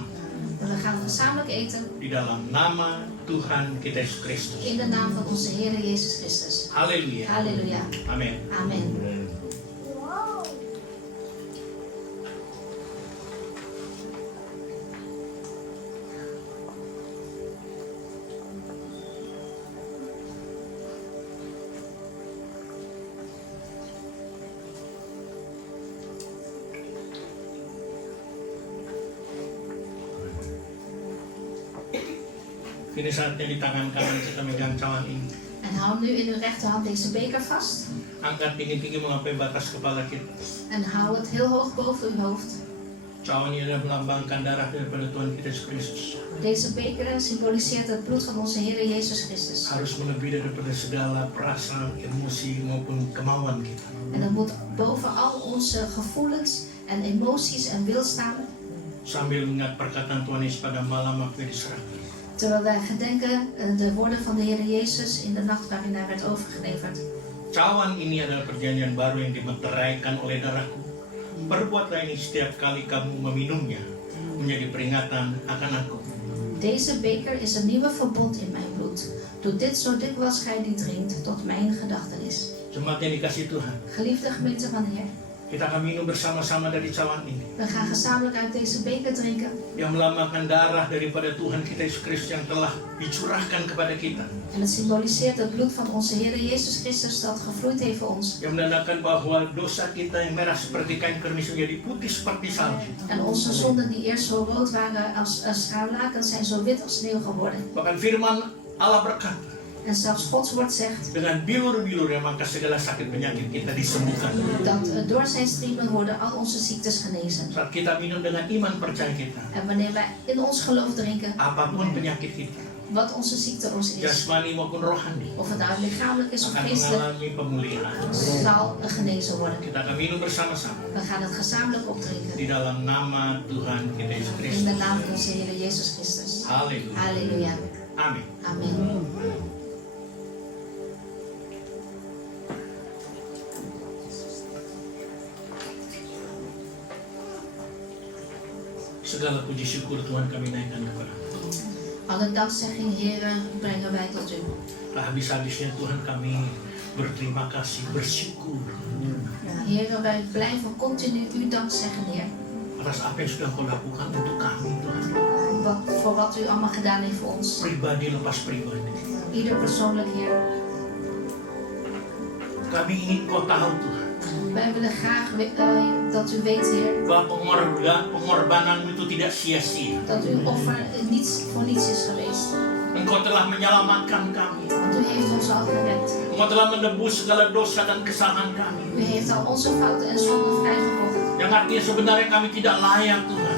En we gaan gezamenlijk eten di dalam nama Tuhan kita Yesus Kristus. in de naam van onze Heer Jezus Christus. Haleluya. Halleluja. Amin. Amen. Kini saatnya di tangan kanan kita megang cawan ini. En hou nu in uw rechterhand deze beker vast. Angkat tinggi-tinggi mencapai batas kepala kita. En hou het heel hoog boven uw hoofd. Cawan ini adalah melambangkan darah daripada Tuhan kita Yesus Kristus. Deze beker symboliseert het bloed van onze Heer Jezus Christus. Harus melebihi daripada segala perasaan, emosi maupun kemauan kita. En het moet boven al onze gevoelens en emoties en wil staan. Sambil mengingat perkataan Tuhan Yesus pada malam waktu diserahkan. Terwijl wij gedenken de woorden van de Heer Jezus in de nacht waarin Hij werd overgeleverd. Cawan ini adalah perjanjian baru yang dimeteraikan oleh darahku. Perbuatlah ini setiap kali kamu meminumnya, menjadi peringatan akan aku. Deze beker is een nieuwe verbond in mijn bloed. Doe dit zo dikwijls gij die drinkt tot mijn gedachtenis. Jemaat yang dikasih Tuhan, Geliefde gemeente van de Heer, kita akan minum bersama-sama dari cawan ini. we gaan gezamenlijk uit deze beker drinken. Yang melambangkan darah daripada Tuhan kita Yesus Kristus yang telah dicurahkan kepada kita. En het symboliseert het bloed van onze Heer Jezus Christus dat gevloeid heeft voor ons. Yang menandakan bahwa dosa kita yang merah seperti kain kermis menjadi putih seperti salju. En onze zonden die eerst zo rood waren als scharlaken zijn zo wit als sneeuw geworden. Bahkan firman Allah berkata, En zelfs Gods woord zegt dengan bilur-bilur yang maka segala sakit penyakit kita disembuhkan. dat door zijn striemen worden al onze ziektes genezen. Saat kita minum dengan iman percaya kita, En wanneer wij in ons geloof drinken, apapun penyakit kita, wat onze ziekte ons is, jasmani maupun rohani, of het nou lichamelijk is of akan geestelijk, mengalami pemulihan. zal genezen worden. Kita akan minum bersama-sama We gaan het gezamenlijk opdrinken di dalam nama Tuhan kita Yesus in de Kristus. naam van onze Heer Jezus Christus. Haleluya. Halleluja. Amin. Amen. Segala puji syukur Tuhan kami naikkan kepada Alle dankzegging, Heere, brengen wij tot u. Tak habis-habisnya Tuhan kami berterima kasih, bersyukur Heere, wij blijven continu u dankzeggen, Heer. atas apa yang sudah Kau lakukan untuk kami Tuhan. Voor wat u allemaal gedaan heeft voor ons. Pribadi lepas pribadi. Ieder persoonlijk, Heer. Kami ingin Kau tahu Tuhan, Wij willen graag dat u weet, Heer, bahwa pengorbananmu itu tidak sia-sia. dat uw offer voor niets is geweest. Engkau telah menyelamatkan kami. Want u heeft ons al gered. Engkau telah menebus segala dosa dan kesalahan kami. U heeft al onze fouten en zonden vrijgekocht. Yang artinya sebenarnya kami tidak layak Tuhan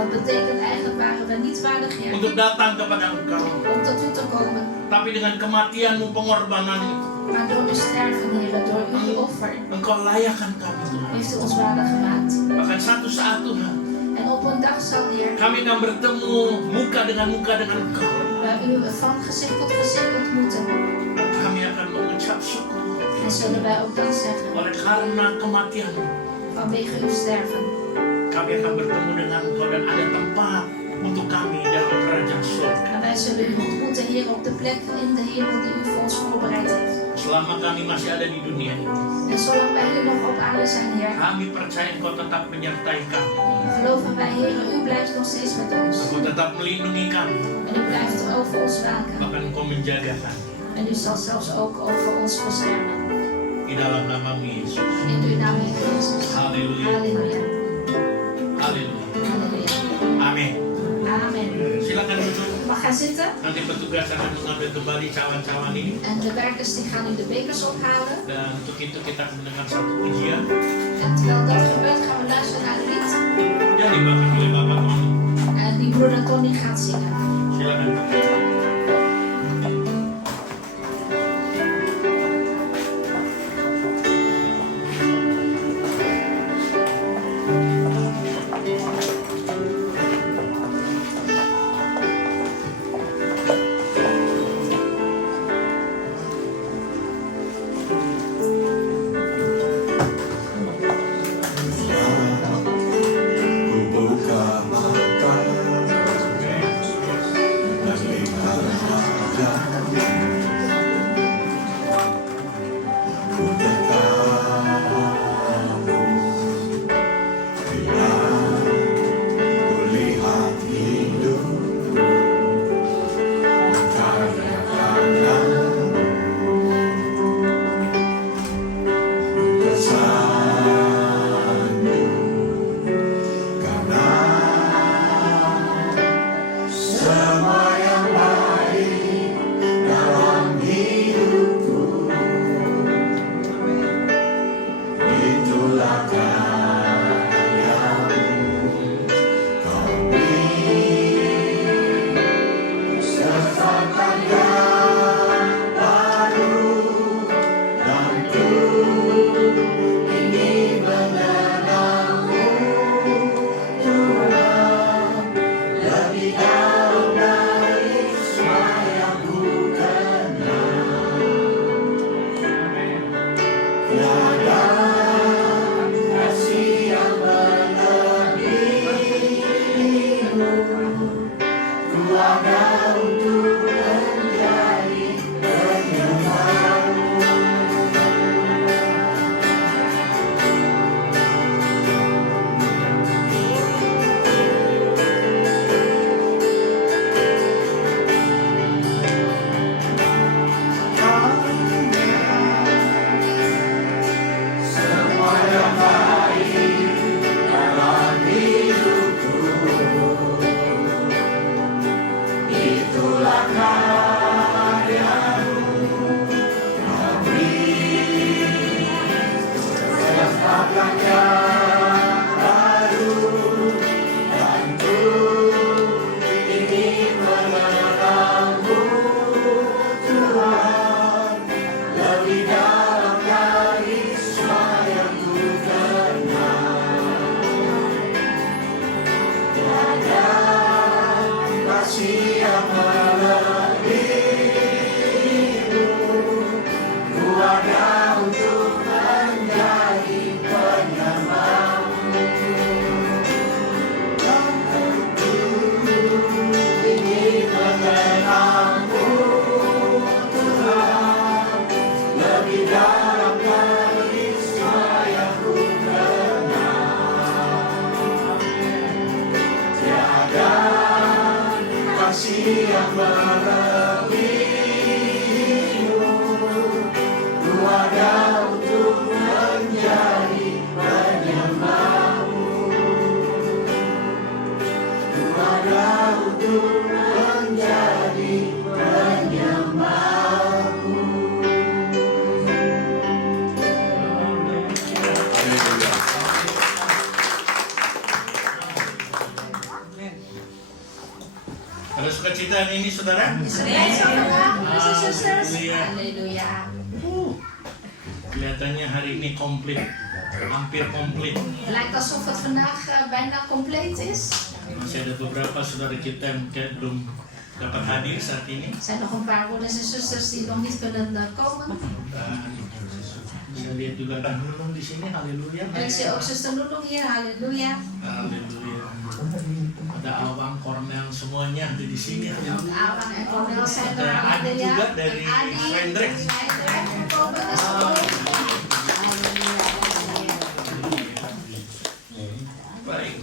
Dat betekent eigenlijk waren we niet waardig, Heer, untuk datang kepada Engkau. om tot u te komen. Tapi dengan kematianmu, pengorbanan itu, Maar door uw sterven, Heer, door uw offer, Engkau layakkan kami Tuhan. heeft u ons waardig gemaakt. Bahkan satu saat Tuhan, En op een dag, zal, Heer, kami akan bertemu muka dengan Engkau. waar u van gezicht tot gezicht ontmoeten. Kami akan mengucap syukur En zullen wij ook dan zeggen, oleh karena kematian. vanwege uw sterven, Kami akan bertemu dengan Engkau dan ada tempat untuk kami dalam kerajaan surga. en wij zullen u ontmoeten, Heer, op de plek in de hemel die u voor ons voorbereid heeft. Selama kami masih ada di dunia ini, En zolang wij hier nog op aarde zijn, Heer, kami percaya Engkau tetap menyertai kami. geloven wij, Heer, u blijft nog steeds met ons. Engkau tetap melindungi kami. En u blijft over ons waken. Bahkan Engkau menjaga kami. En u zal zelfs ook over ons beschermen. Di dalam namamu Yesus. In uw naam, Heer Jezus. Haleluya. Halleluja. Haleluya. Halleluja. Amin. Amen. Silakan duduk. Mag gaan zitten. Nanti petugas akan mengambil kembali cawan-cawan ini. En de werkers die gaan nu de bekers ophalen. Dan untuk itu kita akan mendengar satu pujian En terwijl dat gebeurt gaan we luisteren naar de lied. yang dibawakan oleh Bapak Tony. En die broeder Tony gaat zingen. Silakan. Ada sukacita ini saudara? Halleluja. Kelihatannya hari ini komplit. hampir komplit. Het lijkt alsof het vandaag bijna compleet is. Masih ada beberapa saudara kita yang mungkin belum dapat hadir saat ini. Er zijn nog een paar broeders en zusters die nog niet kunnen komen. Saya lihat juga ada Nunung di sini, haleluya. En ik zie ook zuster Nunung hier, halleluja. Haleluya. Ada Awang, Cornel, semuanya ada di sini. Haleluya. Awang en Cornel zijn er, Ada Adi halleluja. juga dari Adi, Hendrik. Hendrik gekomen is ook. Halleluja. Baik.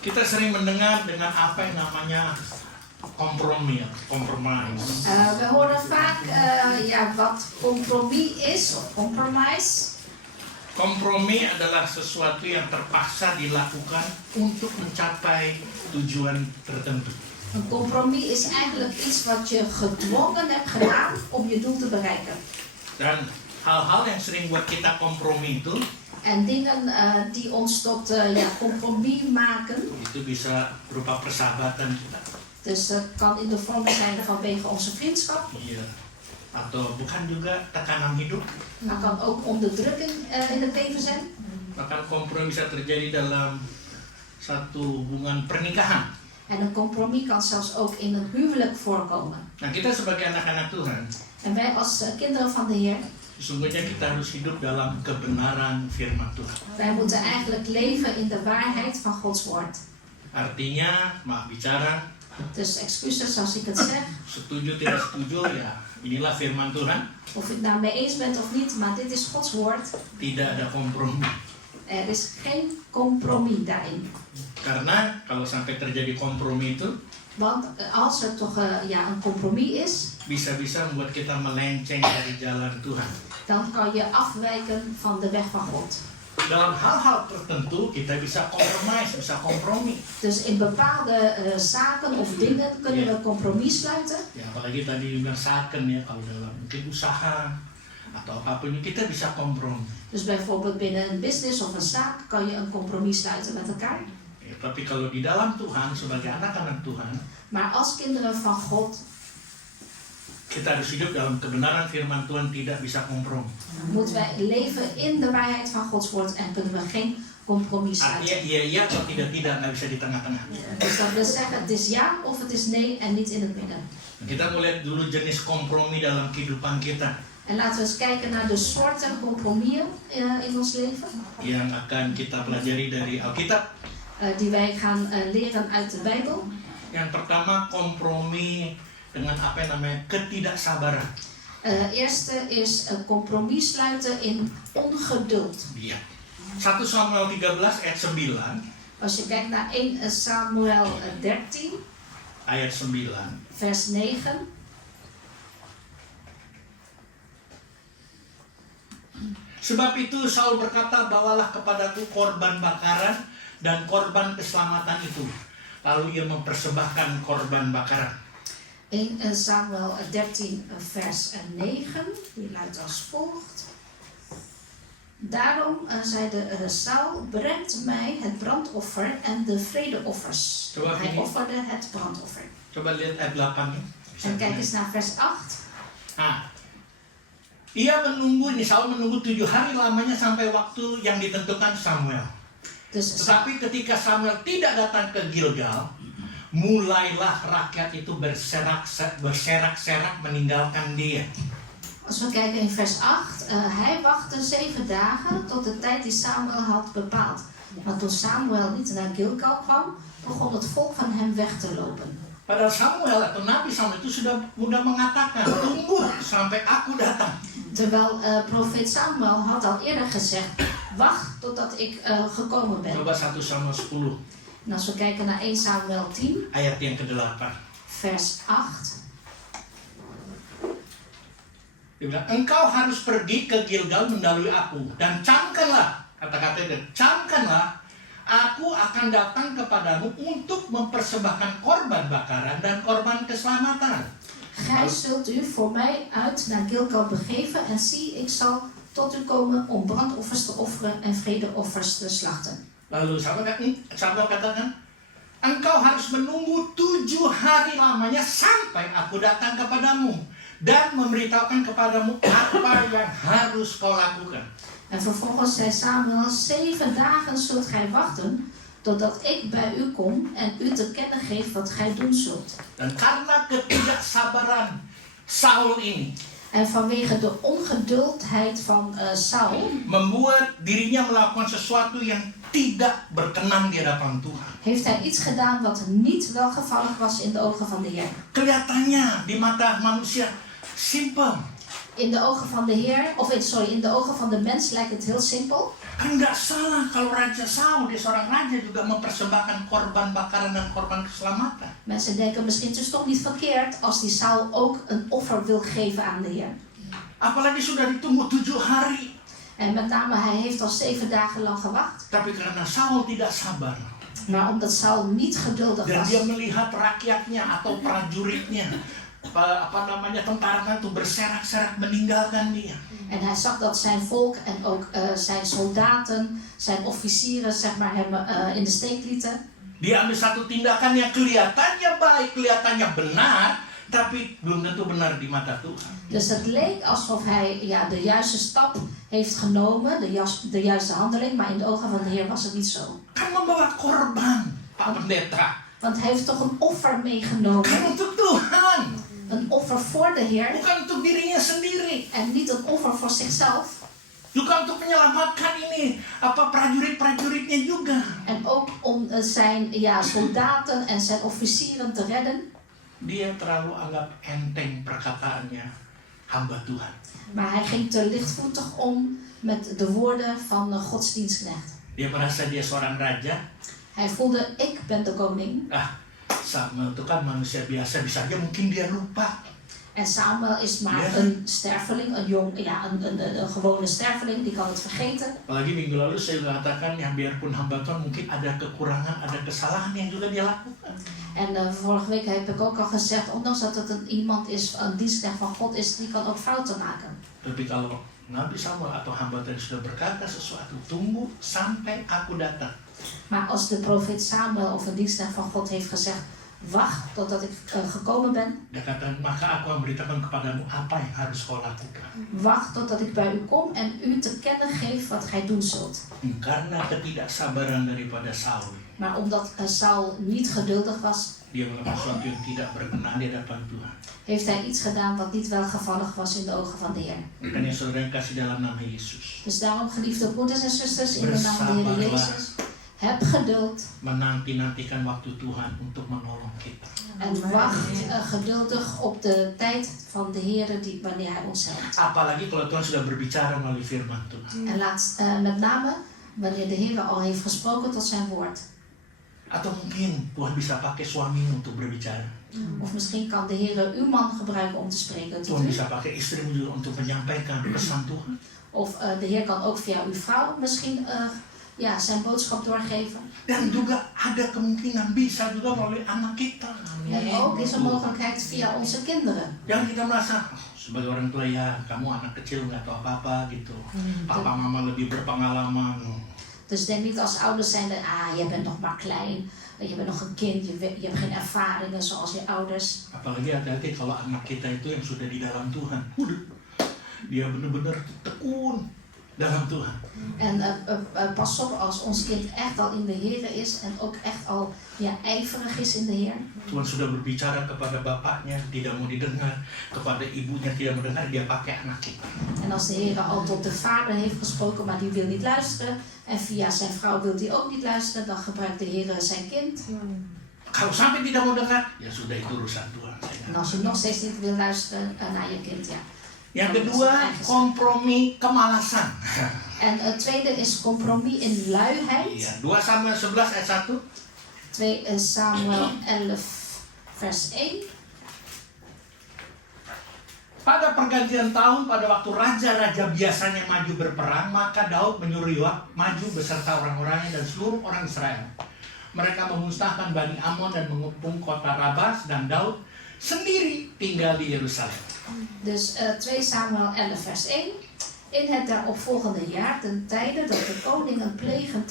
Kita sering mendengar dengan apa yang namanya kompromi, compromise. We horen vaak wat compromis is, of compromise. Kompromi adalah sesuatu yang terpaksa dilakukan untuk mencapai tujuan tertentu. Een compromis is eigenlijk iets wat je gedwongen hebt gedaan om je doel te bereiken. Dan hal-hal yang sering buat kita kompromi itu dingen die ons tot compromis maken. Itu bisa berupa persahabatan kita. Dus dat kan in de vorm zijn vanwege onze vriendschap. Iya. Atau bukan juga tekanan hidup. Maar kan ook onderdrukking in het leven zijn. Bahkan kompromi bisa terjadi dalam satu hubungan pernikahan. En een compromis kan zelfs ook in een huwelijk voorkomen. Nah, kita sebagai anak-anak Tuhan, En wij als kinderen van de Heer, sesungguhnya kita harus hidup dalam kebenaran firman Tuhan. wij moeten eigenlijk leven in de waarheid van Gods woord. Artinya, maaf bicara, Dus excuses als ik het zeg, setuju tidak setuju ya, inilah firman Tuhan. of je het nou mee eens bent of niet, maar dit is Gods woord. Tidak ada kompromi. Er is geen compromis daarin. Karena kalau sampai terjadi kompromi itu Want als er toch een compromis is, bisa-bisa membuat kita melenceng dari jalan Tuhan. dan kan je afwijken van de weg van God. Dalam hal-hal tertentu kita bisa compromise, bisa kompromi. Dus in bepaalde zaken of dingen kunnen we compromis sluiten. Ya, apalagi tadi dimasakan ya, kalau dalam mungkin usaha atau apapun kita bisa kompromi. Dus bijvoorbeeld binnen een business of een zaak kan je een compromis sluiten met elkaar. Ya, tapi kalau di dalam Tuhan sebagai anak-anak Tuhan, Maar als kinderen van God kita harus hidup dalam kebenaran firman Tuhan, tidak bisa kompromi. moeten wij leven in de waarheid van Gods woord en kunnen we geen compromis Artinya sluiten. iya atau tidak, nggak bisa di tengah-tengah. Dus dat wil zeggen het is ja of het is nee en niet in het midden. Kita mau lihat dulu jenis kompromi dalam kehidupan kita En laten we eens kijken naar de soorten compromissen in ons leven. yang akan kita pelajari dari Alkitab. Die wij gaan leren uit de Bijbel. Yang pertama, kompromi dengan apa yang namanya ketidaksabaran. Eerste is een compromis sluiten in ongeduld. Iya. 1 Samuel 13 ayat 9. Als je kijkt naar 1 Samuel 13, Ayat 9. vers 9. Sebab itu Saul berkata, bawalah kepadaku korban bakaran dan korban keselamatan itu. Lalu ia mempersembahkan korban bakaran. 1 Samuel 13 vers 9, die luidt als volgt. Daarom zeide Saul, brengt mij het brandoffer en de vredeoffers. Coba Hij ini. offerde het brandoffer. Coba lihat ayat 8 nih. En kijk eens naar vers 8. Nah, ia menunggu, Saul menunggu 7 hari lamanya sampai waktu yang ditentukan Samuel. Dus Tetapi ketika Samuel tidak datang ke Gilgal, mulailah rakyat itu berserak-serak meninggalkan dia. als we kijken in vers 8, hij wachtte 7 dagen tot de tijd die Samuel had bepaald. Maar toen Samuel niet naar Gilgal kwam, begon het volk van hem weg te lopen. Padahal Samuel atau Nabi Samuel itu sudah mengatakan, tunggu sampai aku datang. Terwijl profeet Samuel had al eerder gezegd, wacht totdat ik gekomen ben. Coba 1 Samuel 10 En als we kijken naar 1 Samuel 10, ayat yang ke-8. vers 8. Dia bilang, engkau harus pergi ke Gilgal mendahului aku dan camkanlah, kata-kata itu, camkanlah, aku akan datang kepadamu untuk mempersembahkan korban bakaran dan korban keselamatan. Gij zult u voor mij uit naar Gilgal begeven en zie, ik zal tot u komen om brandoffers te offeren en vredeoffers te slachten. Lalu Samuel katakan, engkau harus menunggu 7 hari lamanya sampai aku datang kepadamu. dan memberitahukan kepadamu apa yang harus kau lakukan. En vervolgens zei Samuel, 7 dagen zult gij wachten, totdat ik bij u kom en u te kennen geef wat gij doen zult. Dan karena ketidaksabaran Saul ini En vanwege de ongeduldheid van Saul, membuat dirinya melakukan sesuatu yang tidak berkenan di hadapan Tuhan. heeft hij iets gedaan wat niet welgevallig was in de ogen van de Heer. Kelihatannya di mata manusia simpel. In de ogen van de Heer, in de ogen van de mens lijkt het heel simpel. Kan nggak salah kalau Raja Saul, dia seorang raja, juga mempersembahkan korban bakaran dan korban keselamatan. Mensen denken misschien het is toch niet verkeerd als die Saul ook een offer wil geven aan de Heer. Apalagi sudah ditunggu 7 hari. En met name hij heeft al 7 dagen lang gewacht. Tapi karena Saul tidak sabar Maar omdat Saul niet geduldig dan was. dia melihat rakyatnya atau prajuritnya, tentara itu berserak-serak meninggalkan dia. En hij zag dat zijn volk en ook zijn soldaten, zijn officieren zeg maar hem in de steek lieten. Dia ambil satu tindakan yang kelihatannya baik, kelihatannya benar, tapi belum tentu benar di mata Tuhan. Dus het leek alsof hij de juiste stap heeft genomen, de juiste handeling, maar in de ogen van de Heer was het niet zo. Kan membawa korban, Pak Pendeta. Want hij heeft toch een offer meegenomen. Kan untuk Tuhan. Een offer voor de Heer. Bukan untuk dirinya sendiri. En niet een offer voor zichzelf. Juga untuk menyelamatkan ini prajurit-prajuritnya juga. En ook om zijn soldaten en zijn officieren te redden. Dia terlalu anggap enteng perkataannya hamba Tuhan. Maar hij ging te lichtvoetig om met de woorden van de godsdienstknecht. Dia merasa dia seorang raja. Hij voelde, ik ben de koning. Samuel itu kan manusia biasa, bisa aja mungkin dia lupa. En Samuel is maar een sterveling, een gewone sterveling, die kan het vergeten. Apalagi minggu lalu saya katakan, ya biarpun hamba Tuhan mungkin ada kekurangan, ada kesalahan yang juga dia lakukan. En vorige week heb ik ook al gezegd, ondanks dat het iemand is, een dienstknecht van God is, die kan ook fouten maken. Tapi kalau Nabi Samuel atau hamba Tuhan sudah berkata sesuatu, tunggu sampai aku datang. Maar als de profeet Samuel of een dienstknecht van God heeft gezegd, wacht totdat ik gekomen ben. Dia kata, maka aku memberitakan kepadamu apa yang harus kau lakukan. Wacht totdat ik bij u kom en u te kennen geef wat gij doen zult. Karena ketidaksabaran daripada Saul. Maar omdat Saul niet geduldig was, dia melakukan sesuatu yang tidak berkenan di hadapan Tuhan. Heeft hij iets gedaan wat niet welgevallig was in de ogen van de Heer. Makanya saudara yang kasih dalam nama Yesus. Dus daarom, geliefde broeders en zusters, in de naam van de Heer Jezus, heb geduld. Menanti-nantikan waktu Tuhan untuk menolong kita. En wacht geduldig op de tijd van de Heer wanneer Hij ons helpt. Apalagi kalau Tuhan sudah berbicara melalui firman Tuhan. En met name wanneer de Heer al heeft gesproken tot zijn woord. Atau mungkin Tuhan bisa pakai suamimu untuk berbicara. Of misschien kan de Heer uw man gebruiken om te spreken tot Tuhan u. bisa pakai istrimu juga untuk menyampaikan pesan Tuhan. Of de Heer kan ook via uw vrouw misschien zijn boodschap doorgeven. Dan juga ada kemungkinan bisa juga melalui anak kita. En ook is er mogelijkheid via onze kinderen. Jangan kita merasa sebagai orang tua ya kamu anak kecil nggak tahu apa-apa gitu. Papa mama lebih berpengalaman. Dus denk niet als ouders zijn dat je bent nog maar klein, je bent nog een kind, je hebt geen ervaringen zoals je ouders. Apalagi hati-hati kalau anak kita itu yang sudah di dalam Tuhan. Dia benar-benar tekun dalam Tuhan. En pas op als ons kind echt al in de Heer is en ook echt al ijverig is in de Heer. Tuhan sudah berbicara kepada bapaknya, tidak mau didengar, kepada ibunya tidak mau dengar, dia pakai anak kita. En als de Heer al tot de vader heeft gesproken, maar die wil niet luisteren, en via zijn vrouw wil die ook niet luisteren, dan gebruikt de Heer zijn kind. Kalau sampai tidak mau dengar, ya sudah itu urusan Tuhan. En als je nog steeds niet wil luisteren naar je kind, Yang kedua, kompromi kemalasan. En het tweede is compromis in luiheid. Ya, 2 Samuel 11 ayat 1. 2 Samuel 11 vers 1. Pada pergantian tahun, pada waktu raja-raja biasanya maju berperang, maka Daud menyuruh Yoab maju beserta orang-orangnya dan seluruh orang Israel. Mereka memusnahkan Bani Amon dan mengepung kota Rabas, dan Daud sendiri tinggal di Yerusalem. Dus 2 Samuel 11 vers 1. In het daaropvolgende jaar, ten tijde dat de koningen plegen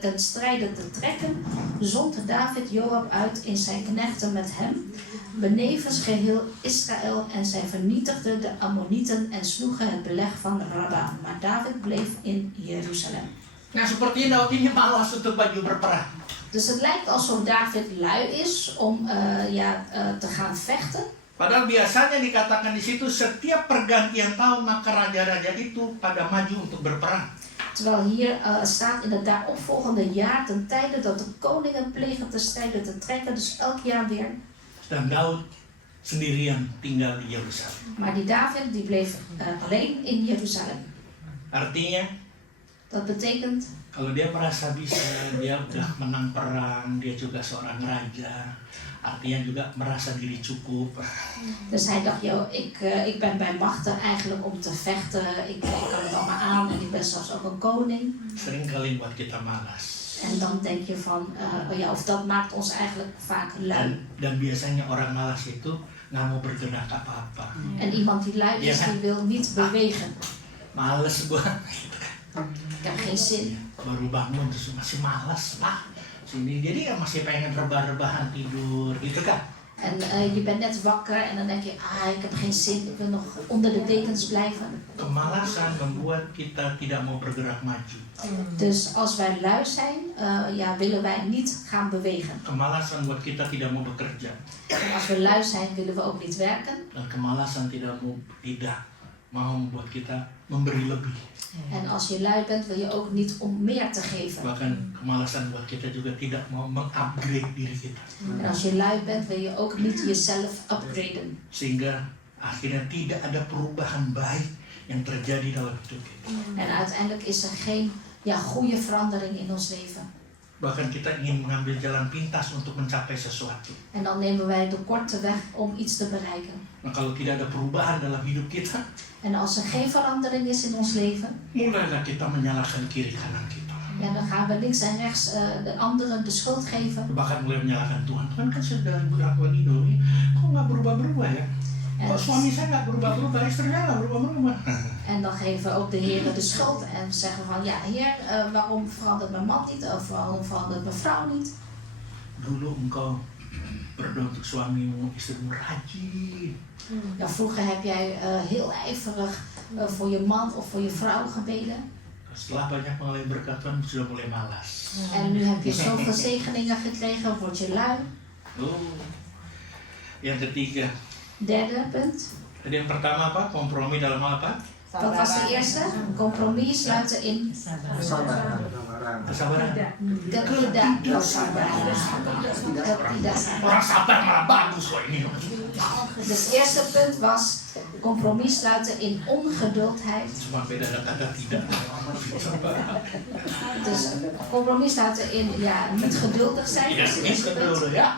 ten strijde te trekken, zond David Joab uit in zijn knechten met hem, benevens geheel Israël, en zij vernietigden de Ammonieten en sloegen het beleg van Rabba. Maar David bleef in Jeruzalem. Nah, sepertinya Daud ini malas untuk maju berperang. Dus het lijkt alsof David lui is om te gaan vechten. Padahal biasanya dikatakan di situ setiap pergantian tahun maka raja-raja itu pada maju untuk berperang. Terwijl hier staat in het daaropvolgende jaar, ten tijde dat de koningen plegen te strijden te trekken, dus elk jaar weer. Dan Daud sendirian tinggal di Yerusalem. Maar die David die bleef alleen in Jeruzalem. Artinya, Dat betekent, kalau dia merasa bisa, dia udah menang perang, dia juga seorang raja. Artinya juga merasa diri cukup. dus hij dacht, ik ben bij machten eigenlijk om te vechten, ik kan het allemaal aan en ik ben zelfs ook een koning. Seringkali buat kita malas. En dan denk je van, of dat maakt ons eigenlijk vaak lui. Dan biasanya orang malas itu nggak mau bergerak apa-apa. En iemand die lui is, die wil niet bewegen. Males gua. Ik heb geen zin. Baru bangun terus masih malas sini, jadi ya masih pengen rebah-rebahan tidur gitu kan. En je bent net wakker en dan denk je, ik heb geen zin, ik wil nog onder de dekens blijven. Kemalasan membuat kita tidak mau bergerak maju. Dus als wij lui zijn, willen wij niet gaan bewegen. Kemalasan buat kita tidak mau bekerja. En als we lui zijn, willen we ook niet werken. Dan kemalasan tidak mau membuat kita memberi lebih. En als je lui bent, wil je ook niet om meer te geven. Bahkan kemalasan buat kita juga tidak mau mengupgrade diri kita. En als je lui bent, wil je ook niet jezelf upgraden. Sehingga akhirnya tidak ada perubahan baik yang terjadi dalam hidup kita. En uiteindelijk is er geen goede verandering in ons leven. Bahkan kita ingin mengambil jalan pintas untuk mencapai sesuatu. En dan nemen wij de korte weg om iets te bereiken. Nah, kalau tidak ada perubahan dalam hidup kita, En als er geen verandering is in ons leven, mulailah kita menyalahkan kiri kanan kita. dan gaan we links en rechts de anderen de schuld geven. Bahkan mulai menyalahkan Tuhan. Tuhan kan sudah berlakuan hidup, kok nggak berubah-berubah ya? Kok suami saya nggak berubah-berubah, istrinya nggak berubah-berubah. En dan geven we ook de Heer de schuld en zeggen van, Heer, waarom verandert mijn man niet? Of waarom verandert mijn vrouw niet? Dulu engkau berdoa untuk suamimu, istrimu rajin. Ja, vroeger heb jij heel ijverig voor je man of voor je vrouw gebeden. Setelah banyak mengalami berkat Tuhan, sudah mulai malas. En nu heb je zoveel zegeningen gekregen, word je lui. Yang ketiga. Derde punt. Tadi yang pertama apa? Kompromi dalam hal apa? Wat was de eerste? Compromis sluiten in Kesabaran. Orang sabar malah bagus kok ini. Dus het eerste punt was compromis sluiten in ongeduldheid. Cuma beda kata tidak. Dus compromis sluiten in niet geduldig zijn. Tidak, niet geduldig ya.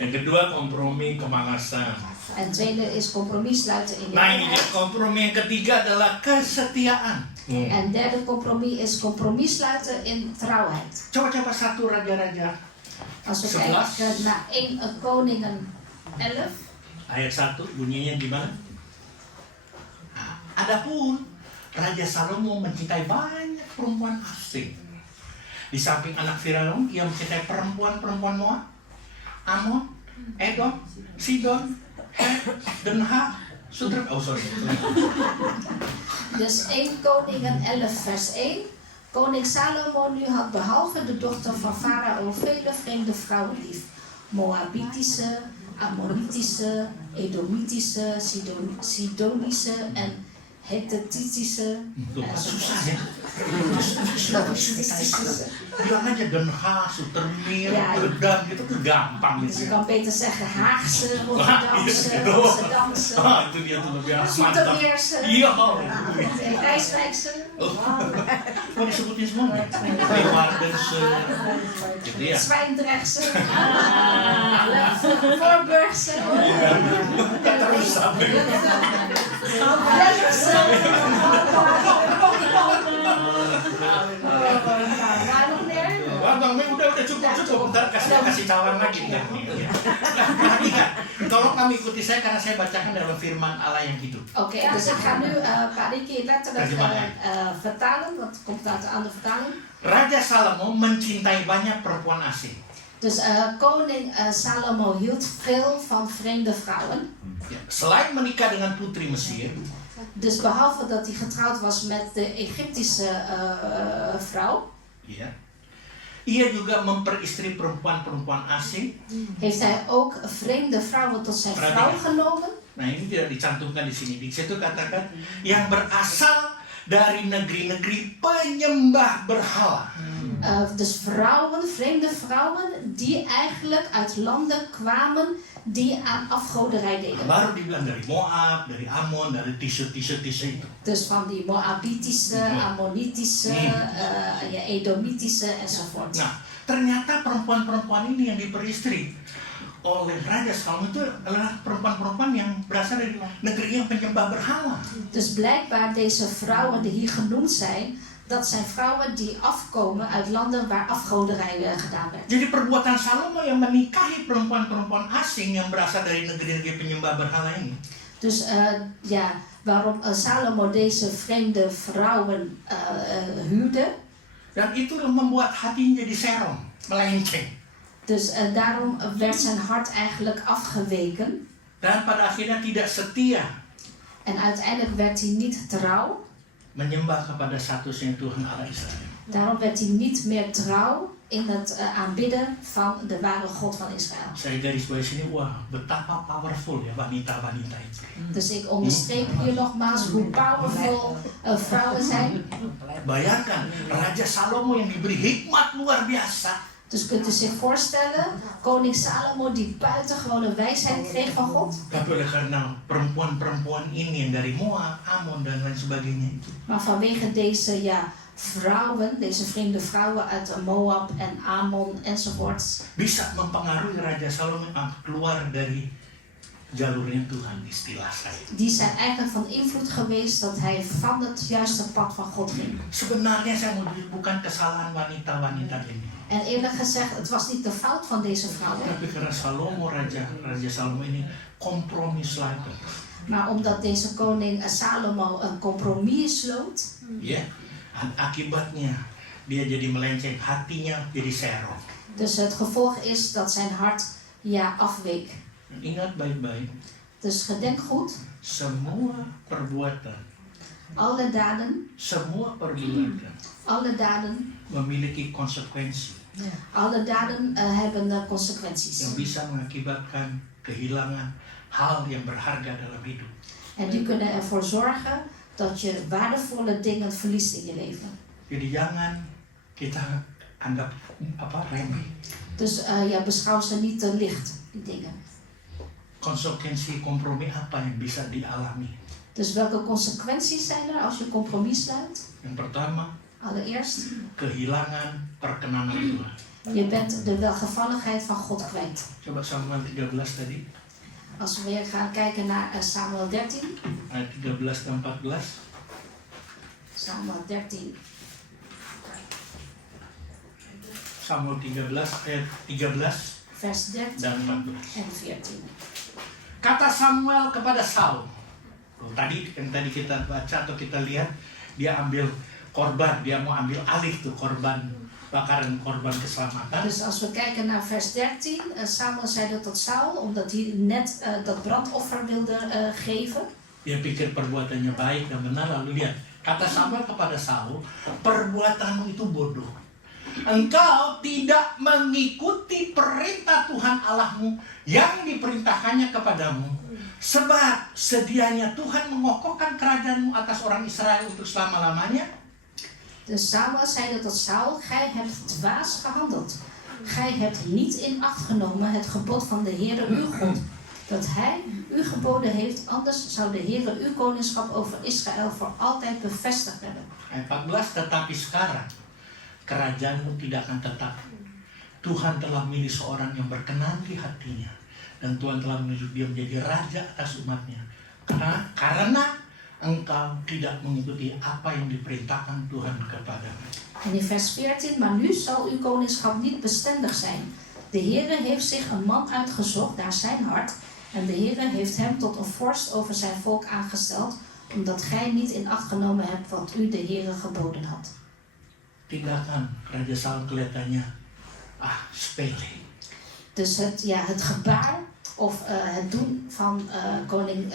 Yang kedua kompromi kemalasan. En het tweede is compromis sluiten in Nah ini dia kompromi yang ketiga adalah kesetiaan. En derde compromis is compromis sluiten in trouwheid. Coba 1 Raja-Raja. Als we kijken naar 1 Koningen 11. Ayat 1 bunyinya gimana? Adapun Raja Salomo mencintai banyak perempuan asing. Di samping anak Firaun, ia mencintai perempuan-perempuan Moab, Amon, Edom, Sidon, Den Haag, Dus 1 Koningen 11 vers 1. Koning Salomo nu had behalve de dochter van Farao vele vreemde vrouwen lief. Moabitische, Ammonitische, Edomitische, Sidonische en Hethititische. Susah ya. Bilang aja Den Haag, Soetermeer, Rotterdam gitu tuh gampang Dus je kan beter zeggen Haagse, Rotterdamse, Itu dia tuh lebih mantap. Soetermeerse, Rijswijkse. Kok disebutin semua nih? Leeuwardense, gitu ya. Zwijndrechtse, Voorburgse, Terus sampai. Bang Mei udah cukup. Ntar kasih cawan lagi. Nah, perhatikan. Tolong kami ikuti saya karena saya bacakan dalam firman Allah yang hidup. Oké, dus ik ga nu Pak Riki letterlijk vertalen. Wat komt uit de andere vertaling? Raja Salomo mencintai banyak perempuan asing. Dus koning Salomo hield veel van vreemde vrouwen. Ya, selain menikah dengan putri Mesir, Dus behalve dat hij getrouwd was met de Egyptische vrouw, ya, ia juga memperistri perempuan-perempuan asing. heeft hij ook vreemde vrouwen tot zijn vrouw genomen. Nah, ini tidak dicantumkan di sini. Di situ katakan yang berasal dari negeri-negeri penyembah berhala. Dus vrouwen, vreemde vrouwen, die eigenlijk uit landen kwamen die aan afgoderij deden. Baru dibilang dari Moab, dari Ammon, dari Tise itu. Dus van die Moabitische, Ammonitische, Edomitische enzovoort. Nah, ternyata perempuan-perempuan ini yang diperistri oleh Raja Salomo itu adalah perempuan-perempuan yang berasal dari negeri yang penyembah berhala. Dus blijkbaar deze vrouwen die hier genoemd zijn, dat zijn vrouwen die afkomen uit landen waar afgoderij gedaan werd. Jadi perbuatan Salomo yang menikahi perempuan-perempuan asing yang berasal dari negeri-negeri penyembah berhala ini. Dus waarom Salomo deze vreemde vrouwen huurde. Dan itu membuat hatinya jadi serong, melenceng. Dus daarom werd zijn hart eigenlijk afgeweken. Dan pada akhirnya tidak setia. En uiteindelijk werd hij niet trouw. Menyembah kepada satu-satunya Tuhan Allah Israel. Daarom werd hij niet meer trouw in het aanbidden van de ware God van Israël. Saya garis bawah sini, wah betapa powerful ya wanita-wanita itu. Dus ik onderstreep hier nogmaals hoe powerful vrouwen zijn. Bayangkan, Raja Salomo yang diberi hikmat luar biasa. Dus kunt u zich voorstellen, koning Salomo die buitengewone wijsheid kreeg van God. Tapi oleh karena perempuan-perempuan ini yang dari Moab, Ammon dan lain sebagainya itu. Maar vanwege deze vrouwen, deze vreemde vrouwen uit Moab en Ammon enzovoorts, Bisa mempengaruhi Raja Salomo keluar dari jalurnya Tuhan, istilah saya. die zijn eigenlijk van invloed geweest dat hij van het juiste pad van God ging. Sebenarnya saya mau bukan kesalahan wanita-wanita ini. En eerlijk gezegd, het was niet de fout van deze vrouwen. Tapi karena Salomo, Raja Salomo ini kompromi sluiten. Maar omdat deze koning Salomo een compromis sloot, Ya, akibatnya dia jadi melenceng, hatinya jadi serong. dus het gevolg is dat zijn hart afweek. Ingat baik-baik, Dus gedenk goed, semua perbuatan, alle daden memiliki konsekuensi alle daden hebben consequenties. yang bisa mengakibatkan kehilangan hal yang berharga dalam hidup. En die kunnen ervoor zorgen dat je waardevolle dingen verliest in je leven. Jadi jangan kita anggap remeh. Dus beschouw ze niet te licht, die dingen. Konsekuensi kompromi apa yang bisa dialami? Dus welke consequenties zijn er als je compromis sluit? Yang pertama, Allereerst, kehilangan perkenanan Tuhan. je bent de welgevalligheid van God kwijt. Coba Samuel 13 tadi, Als we weer gaan kijken naar Samuel 13. ayat 13 dan 14. Samuel 13. Samuel 13 ayat 13 Vers 13 dan 14. en 14. Kata Samuel kepada Saul. Tadi kita baca atau kita lihat, dia ambil korban, dia mau ambil alih tuh korban bakaran, korban keselamatan. Dus als we kijken naar vers 13, Samuel zei dat tot Saul, omdat hij net dat brandoffer wilde geven. Dia pikir perbuatannya baik dan benar, lalu lihat. Kata Samuel kepada Saul, perbuatanmu itu bodoh. Engkau tidak mengikuti perintah Tuhan Allahmu yang diperintahkannya kepadamu. Sebab sedianya Tuhan mengokohkan kerajaanmu atas orang Israel untuk selama-lamanya. Dus Samuel zei dat tot Saul, gij hebt dwaas gehandeld. Gij hebt niet in acht genomen het gebod van de Heere uw God, dat hij u geboden heeft, anders zou de Heere uw koningschap over Israël voor altijd bevestigd hebben. Ayat 14, tetapi sekarang kerajaanmu tidak akan tetap. Tuhan telah memilih seorang yang berkenan di hatinya, dan Tuhan telah menunjuk dia menjadi raja atas umatnya. Karena engkau tidak mengikuti apa yang diperintahkan Tuhan kepadamu. En in vers 14, maar nu zal uw koningschap niet bestendig zijn. De Heere heeft zich een man uitgezocht naar zijn hart. En de Heere heeft hem tot een vorst over zijn volk aangesteld, omdat gij niet in acht genomen hebt wat u de Heere geboden had. Tindakan Raja Saul kelihatannya sepele. Dus het gebaar of het doen van koning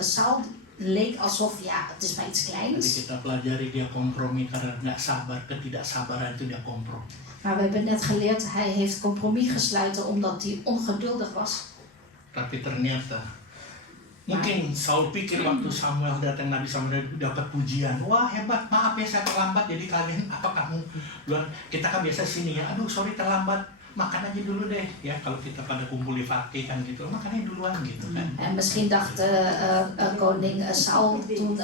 Saul leek alsof het is maar iets Tapi kleins. kita pelajari dia kompromi karena nggak sabar, ketidaksabaran itu dia kompromi. Maar we hebben net geleerd, hij heeft compromis gesluiten omdat hij ongeduldig was. Tapi ternyata mungkin Saul pikir waktu Samuel datang, Nabi Samuel dapat pujian, wah hebat, maaf ya saya terlambat, jadi kalian apa kamu luar, kita kan biasa sini ya, aduh sorry terlambat, makan aja dulu deh ya, kalau kita pada kumpul di fakir kan gitu, makannya duluan gitu kan. En misschien dacht koning Saul toen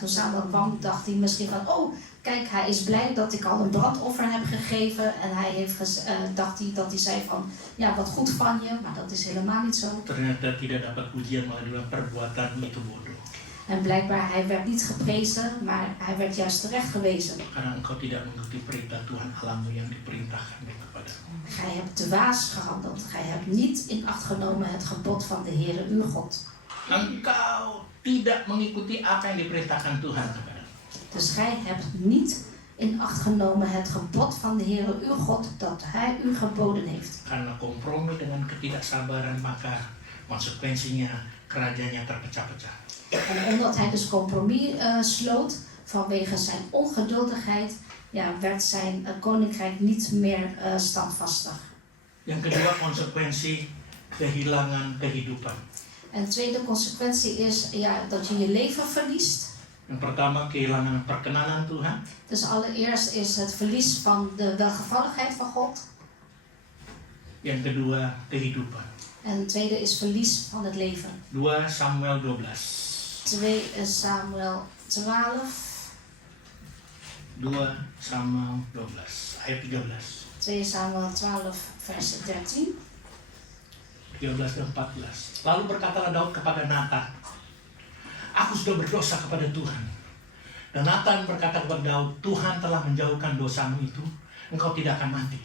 toen Samuel kwam, dacht hij misschien van, oh kijk, hij is blij dat ik al een brandoffer heb gegeven. En hij heeft dacht hij dat hij zei van, ja wat goed van je, maar dat is helemaal niet zo. Ternyata tidak dapat pujian, malah dibilang perbuatan itu bodoh. En blijkbaar, hij werd niet geprezen, maar hij werd juist terecht gewezen. Karena engkau tidak mengikuti perintah Tuhan Allahmu yang diperintahkan kepadamu. Gij hebt dwaas gehandeld. Gij hebt niet in acht genomen het gebod van de Heere uw God. Engkau tidak mengikuti apa yang diperintahkan Tuhan kepadamu. Dus gij hebt niet in acht genomen het gebod van de Heere uw God dat hij u geboden heeft. Karena kompromi dengan ketidaksabaran, maka konsekuensinya kerajaannya terpecah-pecah. En omdat hij dus compromis sloot vanwege zijn ongeduldigheid, werd zijn koninkrijk niet meer standvastig. Yang kedua, konsekuensi kehilangan kehidupan. En de tweede consequentie is dat je je leven verliest. Yang pertama, kehilangan perkenanan Tuhan. Dus allereerst is het verlies van de welgevalligheid van God. Yang kedua, kehidupan. En het tweede is verlies van het leven. 2 Samuel 12. 2 Samuel 12. 2 Samuel 12, ayat 13. 2 Samuel 12 vers 13. 13 dan 14. Lalu berkatalah Daud kepada Nathan, aku sudah berdosa kepada Tuhan. Dan Nathan berkata kepada Daud, Tuhan telah menjauhkan dosamu itu, engkau tidak akan mati.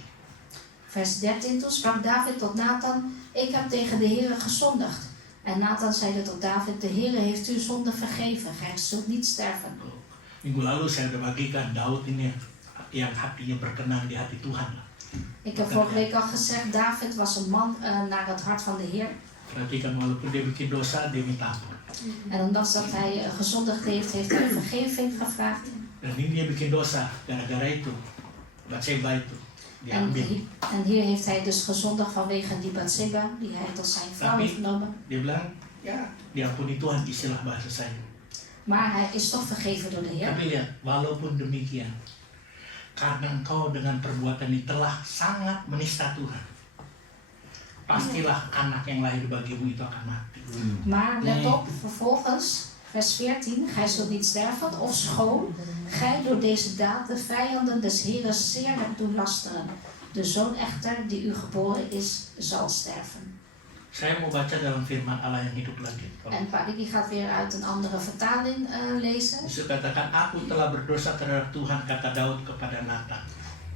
Vers 13, toen sprak David tot Nathan, ik heb tegen de Heere gezondigd. En Nathan zeide tot David, de Heere heeft uw zonde vergeven, gij zult niet sterven. Minggu lalu saya sudah bagikan Daud ini yang hatinya berkenan di hati Tuhan. Ik heb vorige week al gezegd, David was een man naar het hart van de Heer. Perhatikan, walaupun dia bikin dosa, dia minta ampun. En ondanks dat hij gezondigd heeft, heeft hij vergeving gevraagd. Dan ini dia bikin dosa, gara-gara itu, Batseba itu, diambil. En hier heeft hij dus gezondigd vanwege die Batseba, die hij tot zijn vrouw heeft genomen. Dia bilang, ya diampuni Tuhan, istilah bahasa saya. Maar hij is toch vergeven door de Heer. Tapi lihat, walaupun demikian, karena engkau dengan perbuatan ini telah sangat menista Tuhan, pastilah anak yang lahir bagimu itu akan mati. Maar let op, vervolgens, vers 14, gij zult niet sterven, ofschoon gij door deze daad de vijanden des Heeren zeer hebt doen lasteren. De zoon echter die u geboren is, zal sterven. Saya mau baca dalam firman Allah yang hidup lagi. En Pak Diki gaat weer uit een andere vertaling lezen. Yesus katakan, aku telah berdosa terhadap Tuhan, kata Daud kepada Nathan.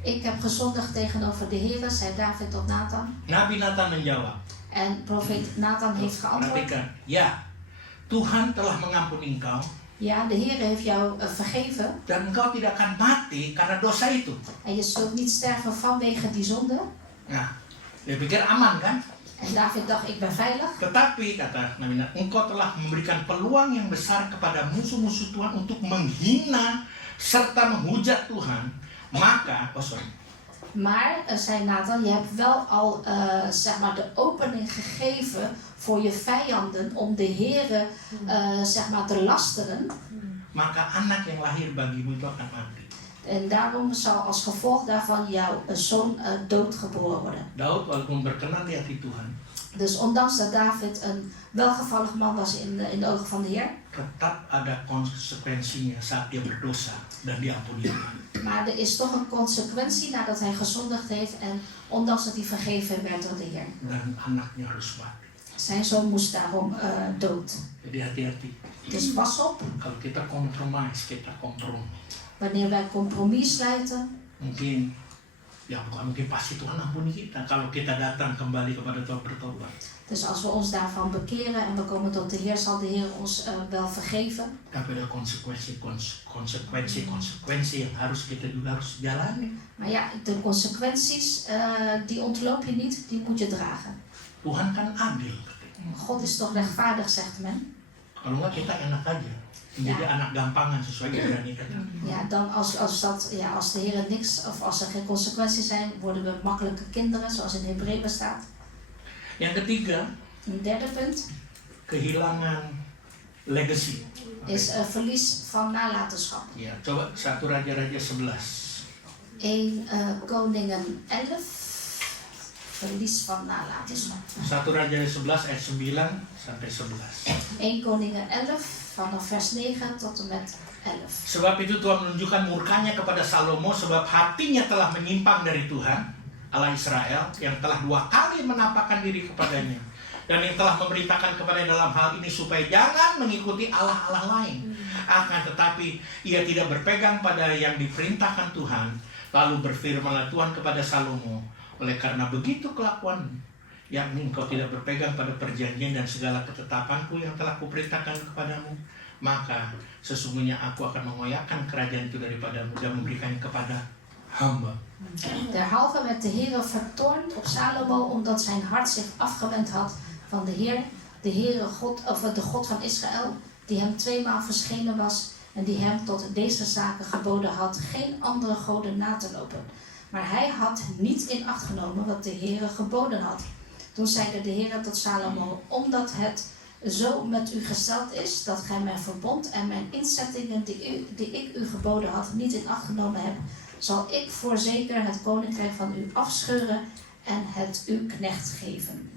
Ik heb gezondigd tegenover de Heere, zei David tot Nathan. Nabi Nathan menjawab. En profeet Nathan heeft geantwoord. Perhatikan, ya, Tuhan telah mengampuni engkau. Ja, de Heere heeft jou vergeven. Dan engkau tidak akan mati karena dosa itu. En je zult niet sterven vanwege die zonde. Nah, dia pikir aman kan? En David dacht, ik ben veilig. Tetapi, kata Nabi Nathan, engkau telah memberikan peluang yang besar kepada musuh-musuh Tuhan untuk menghina serta menghujat Tuhan. Maka, Maar, zei Nathan, je hebt wel al de opening gegeven voor je vijanden om de Heere te lasteren. Maka anak yang lahir bagimu itu akan mati. En daarom zal als gevolg daarvan jouw zoon doodgeboren worden. Daud walaupun berkenan di hati Tuhan. Dus ondanks dat David een welgevallig man was in de ogen van de Heer. Tetap ada konsekuensinya saat dia berdosa dan diampuni. Maar er is toch een consequentie nadat hij gezondigd heeft en ondanks dat hij vergeven werd door de Heer. Dan anaknya harus mati. Zijn zoon moest daarom dood. Jadi hati-hati. Dus pas op, Kalau kita kompromis, kita kompromi. wanneer wij compromis sluiten, Mungkin, ya bukan mungkin pasti Tuhan ampuni kita. Kalau kita datang kembali kepada Tuhan bertobat. dus als we ons daarvan bekeren en we komen tot de Heer, zal de Heer ons wel vergeven. Tapi ada konsekuensi yang harus kita juga harus jalani. Maar ja, de consequenties, die ontloop je niet, die moet je dragen. Tuhan kan adil. God is toch rechtvaardig, zegt men. Kalau enggak kita enak aja. Menjadi anak gampangan sesuai keberanian kita. Ja, dan als de Heer niks, of als er geen consequenties zijn, worden we makkelijke kinderen, zoals in Hebreeën staat. Yang ketiga, Een derde punt kehilangan legacy. is verlies van nalatenschap. Ya, coba 1 Raja-Raja 11. 1 Koningen 11, verlies van nalatenschap. 1 Raja 11 ayat 9 sampai 11. 1 Koningen 11, vanaf vers 9 tot en met 11. Sebab itu Tuhan menunjukkan murkanya kepada Salomo sebab hatinya telah menyimpang dari Tuhan Allah Israel yang telah 2 kali menampakkan diri kepadanya dan yang telah memerintahkan kepadanya dalam hal ini supaya jangan mengikuti Allah-Allah lain. Akan tetapi ia tidak berpegang pada yang diperintahkan Tuhan. Lalu berfirmanlah Tuhan kepada Salomo, oleh karena begitu kelakuan, yakni engkau tidak berpegang pada perjanjian dan segala ketetapanku yang telah kuperintahkan kepadamu, maka sesungguhnya aku akan mengoyakkan kerajaan itu daripadamu dan memberikannya kepada hamba. Derhalve werd de Heer vertoornd op Salomo omdat zijn hart zich afgewend had van de Heer, de Heere God, of de God van Israël, die hem 2 maal verschenen was en die hem tot deze zaken geboden had geen andere goden na te lopen. Maar hij had niet in acht genomen wat de Heere geboden had. Toen zeide de Heere tot Salomo, omdat het zo met u gesteld is dat gij mijn verbond en mijn inzettingen die ik u geboden had niet in acht genomen hebt, zal ik voorzeker het koninkrijk van u afscheuren en het uw knecht geven.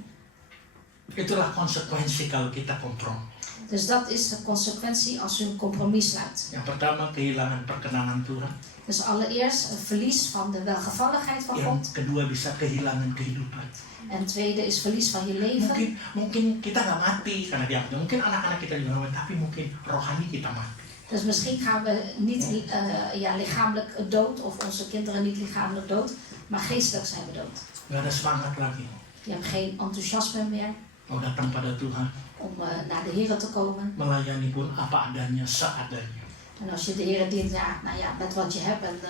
Itulah konsekuensi kalau kita kompromi. Dus dat is de consequentie als u een compromis sluit. Yang pertama kehilangan perkenanan Tuhan. Dus allereerst een verlies van de welgevalligheid van Yang God. kedua bisa kehilangan kehidupan. En tweede is verlies van je leven. Mungkin kita nggak mati karena dia mungkin anak-anak kita juga nggak mati, tapi mungkin rohani kita mati. Dus misschien gaan we niet lichamelijk dood, of onze kinderen niet lichamelijk dood, maar geestelijk zijn we dood. Nggak ada semangat lagi. Je hebt geen enthousiasme meer Mau datang pada Tuhan, om naar de Heer te komen. melayani pun apa adanya, seadanya. En als je de Heer dient, met wat je hebt en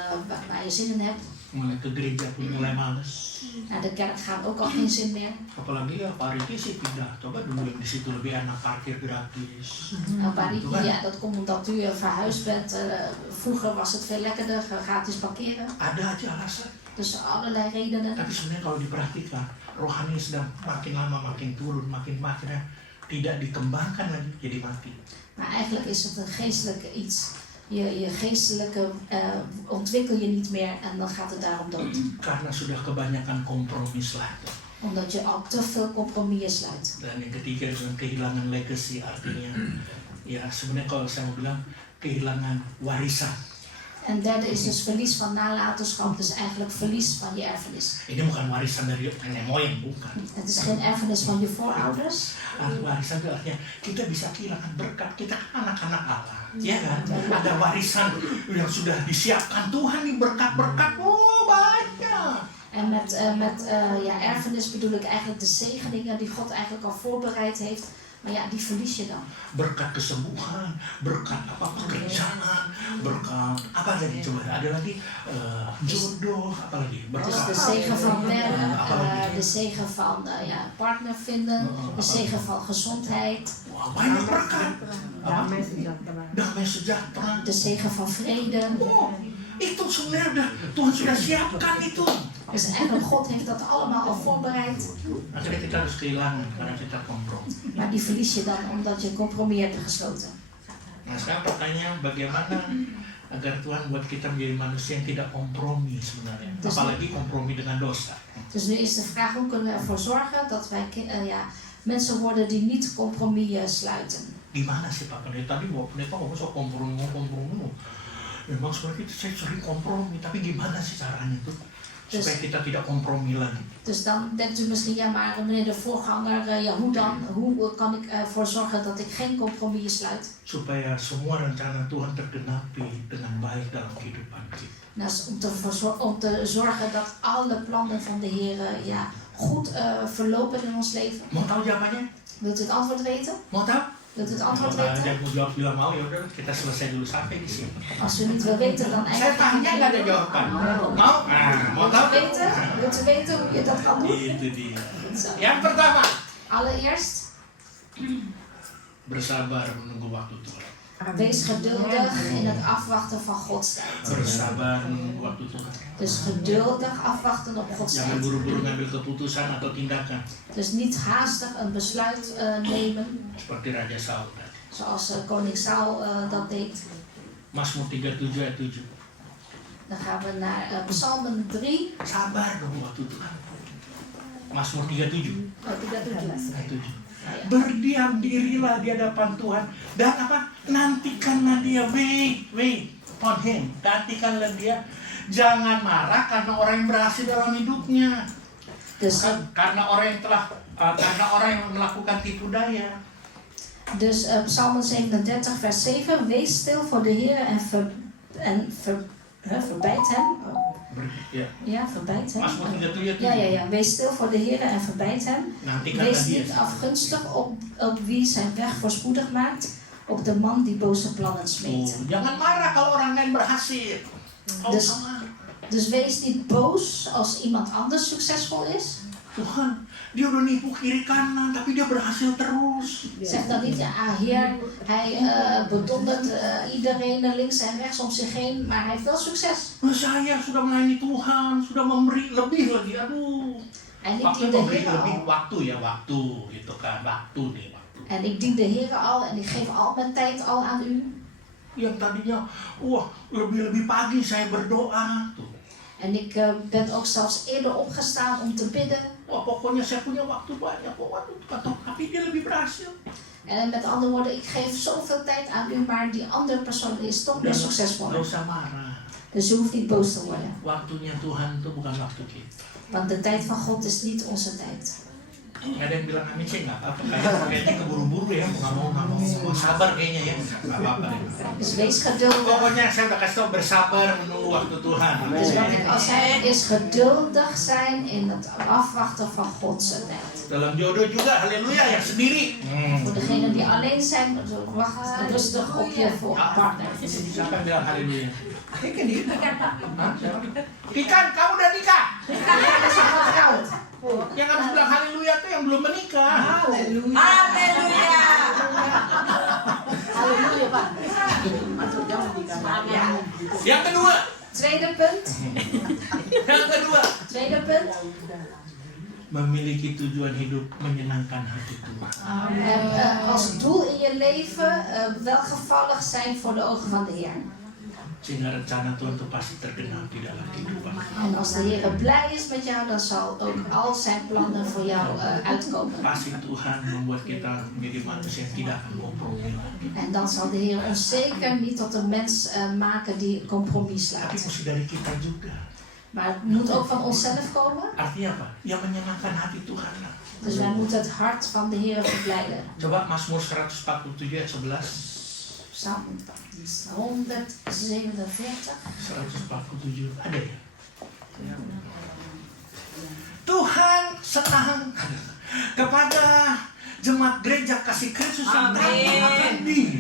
waar je zin in hebt. Mulai ke gereja pun mulai males. Naar de kerk gaan ook al geen zin meer. Apalagi ya Pak Riki sih pindah. Coba dulu yang di situ lebih enak, parkir gratis. Ja, dat komt omdat u verhuisd bent. Vroeger was het veel lekkerder, gratis parkeren. Ada aja alasan. Dus allerlei redenen. Tapi sebenarnya kalau diperhatikan, rohani sedang makin lama makin turun, makin tidak dikembangkan lagi, jadi mati. Maar eigenlijk is het een geestelijke iets. Je geestelijke ontwikkel je niet meer en dan gaat het daarom dood. Karena sudah kebanyakan kompromi sluiten. Omdat je al te veel compromissen sluit. Dan yang ketiga dengan kehilangan legacy, artinya ya sebenarnya kalau saya mau bilang kehilangan warisan. En derde is dus verlies van nalatenschap, dus eigenlijk verlies van je erfenis. Ini bukan warisan dari nenek moyang, bukan. Het is geen erfenis van je voorouders. Warisan itu artinya kita bisa kehilangan berkat, kita kan anak-anak Allah. Ya kan? Ada warisan yang sudah disiapkan Tuhan nih, berkat-berkat, banyak. En met erfenis bedoel ik eigenlijk de zegeningen die God eigenlijk al voorbereid heeft. Maar ja, die verlies je dan. Berkat kesembuhan, berkat pekerjaan, berkat apa lagi coba? Ada lagi jodoh, apa lagi? Dus de zegen van werk, de zegen van partner vinden, de zegen van gezondheid. Wah, banyak berkat. Damai sejahtera. De zegen van vrede. Itu sebenarnya Tuhan sudah siapkan itu. Dus eigenlijk God heeft dat allemaal al voorbereid. Akhirnya kita harus kehilangan karena kita kompromi. Maar die verlies je dan omdat je een compromis hebt gesloten. Nah sekarang pertanyaan bagaimana agar Tuhan buat kita menjadi manusia yang tidak kompromi sebenarnya. Apalagi kompromi dengan dosa. Dus nu is de vraag, hoe kunnen we ervoor zorgen dat wij mensen worden die niet compromis sluiten. Gimana sih Pak Pendeta? Tadi Pendeta ngomong soal kompromi. Memang sebenarnya saya sering kompromi, tapi gimana sih caranya tuh? Supaya kita tidak kompromi lagi. Dus dan denkt u misschien, ja maar meneer de voorganger, ja hoe dan? Hoe kan ik ervoor zorgen dat ik geen compromis sluit? Supaya semua rencana Tuhan tergenapi dengan baik dalam kehidupan kita. Dat is om te zorgen dat alle plannen van de Heer goed verlopen in ons leven. Mau tahu jawabannya? Wilt u het antwoord weten? Mau tahu? Wilt u het antwoord Kalau ada weten? yang mau jawab bilang mau, ya udah kita selesai dulu sampai di sini. Als u niet wil weten, dan Saya tanya nggak ada jawaban. Mau? Mau Wilt tahu? u weten? Wilt u weten hoe je dat kan doen? Itu dia. Zo. Yang pertama, Allereerst, bersabar menunggu waktu Tuhan. wees geduldig in het afwachten van Gods tijd. Bersabar menunggu waktu Tuhan. Dus geduldig afwachten op Gods Jangan tijd. buru-buru ngambil keputusan atau tindakan Dus niet haastig een besluit nemen, seperti Raja Saul tadi. zoals koning Saul dat deed. Mazmur 37 ayat 7. Dan gaan we naar Psalmen 3. Sabar dong waktu Tuhan. Mazmur 37 Oh, 37. ayat 7. Berdiam dirilah di hadapan Tuhan dan apa? Nantikanlah dia, wait on him. Nantikanlah dia. Jangan marah karena orang yang berhasil dalam hidupnya. Dus, Karena orang yang melakukan tipu daya. dus Psalmen 37 vers 7. Wees stil voor de Heer en verbijt hem. Oh. Ya. Ja, verbijt hem. Mazmur 37 Ja. Wees stil voor de Heer en verbijt hem. Nantikanlah Wees dia. niet afgunstig op wie zijn weg voorspoedig maakt. Op de man die boze plannen smeet. Jangan marah kalau orang lain berhasil. Dus, dus wees niet boos als iemand anders succesvol is. Tuhan, dia udah nipu kiri kanan, tapi dia berhasil terus. Zeg dan niet, Heer, hij bedondert iedereen links en rechts om zich heen, maar hij heeft wel succes. Saya sudah melayani Tuhan, sudah memberi lebih lagi. Aduh. En ik Waktu dien de memberi Heer lebih al. waktu gitu kan, waktu. En ik dien de Heer al en ik geef al mijn tijd al aan u. Yang tadinya, lebih pagi saya berdoa. Tuh. En ik ben ook zelfs eerder opgestaan om te bidden. Pokoknya saya punya waktu banyak. Tapi dia lebih berhasil. En met andere woorden, ik geef zoveel tijd aan u, maar die andere persoon is toch meer succesvol. Gak usah marah. Dus je hoeft niet boos te worden. Waktunya Tuhan itu bukan waktu kita. Want de tijd van God is niet onze tijd. Nggak ada yang bilang amin sih, nggak apa-apa. Kayaknya keburu-buru ya, nggak mau sabar kayaknya ya, nggak apa-apa deh. Dus wees geduldig. Pokoknya saya udah kasih tau bersabar menunggu waktu Tuhan. Dus wat ik al zei, is geduldig zijn in het afwachten van Gods tijd. Dalam jodoh juga, haleluya, yang sendiri. Voor degenen die alleen zijn, wacht rustig op je partner. Siapa yang bilang haleluya? Kikan, kamu udah nikah? Yang harus bilang haleluya tuh yang belum menikah. Haleluya. Halleluja, Pak. Yang kedua, Tweede punt. Tweede punt. memiliki tujuan hidup menyenangkan hati Tuhan. Als doel in je leven welgevallig zijn voor de ogen van de Heer. Sehingga rencana Tuhan itu pasti tergenapi dalam kehidupan. En als de Heer blij is met jou, dan zal ook al zijn plannen voor jou uitkomen. Pasti Tuhan membuat kita menjadi manusia yang tidak akan kompromi lagi. En dan zal de Heer ons zeker niet tot een mens maken die compromis Tapi sluit. mesti dari kita juga. Maar het moet ook van onszelf komen. Artinya apa? Yang menyenangkan hati Tuhan. Dus wij moeten het hart van de Heer verblijden. Coba Mazmur 147 ayat 11. Psalm 147. 147 ada ya? Tuhan senang kepada jemaat gereja kasih Kristus yang terang dia.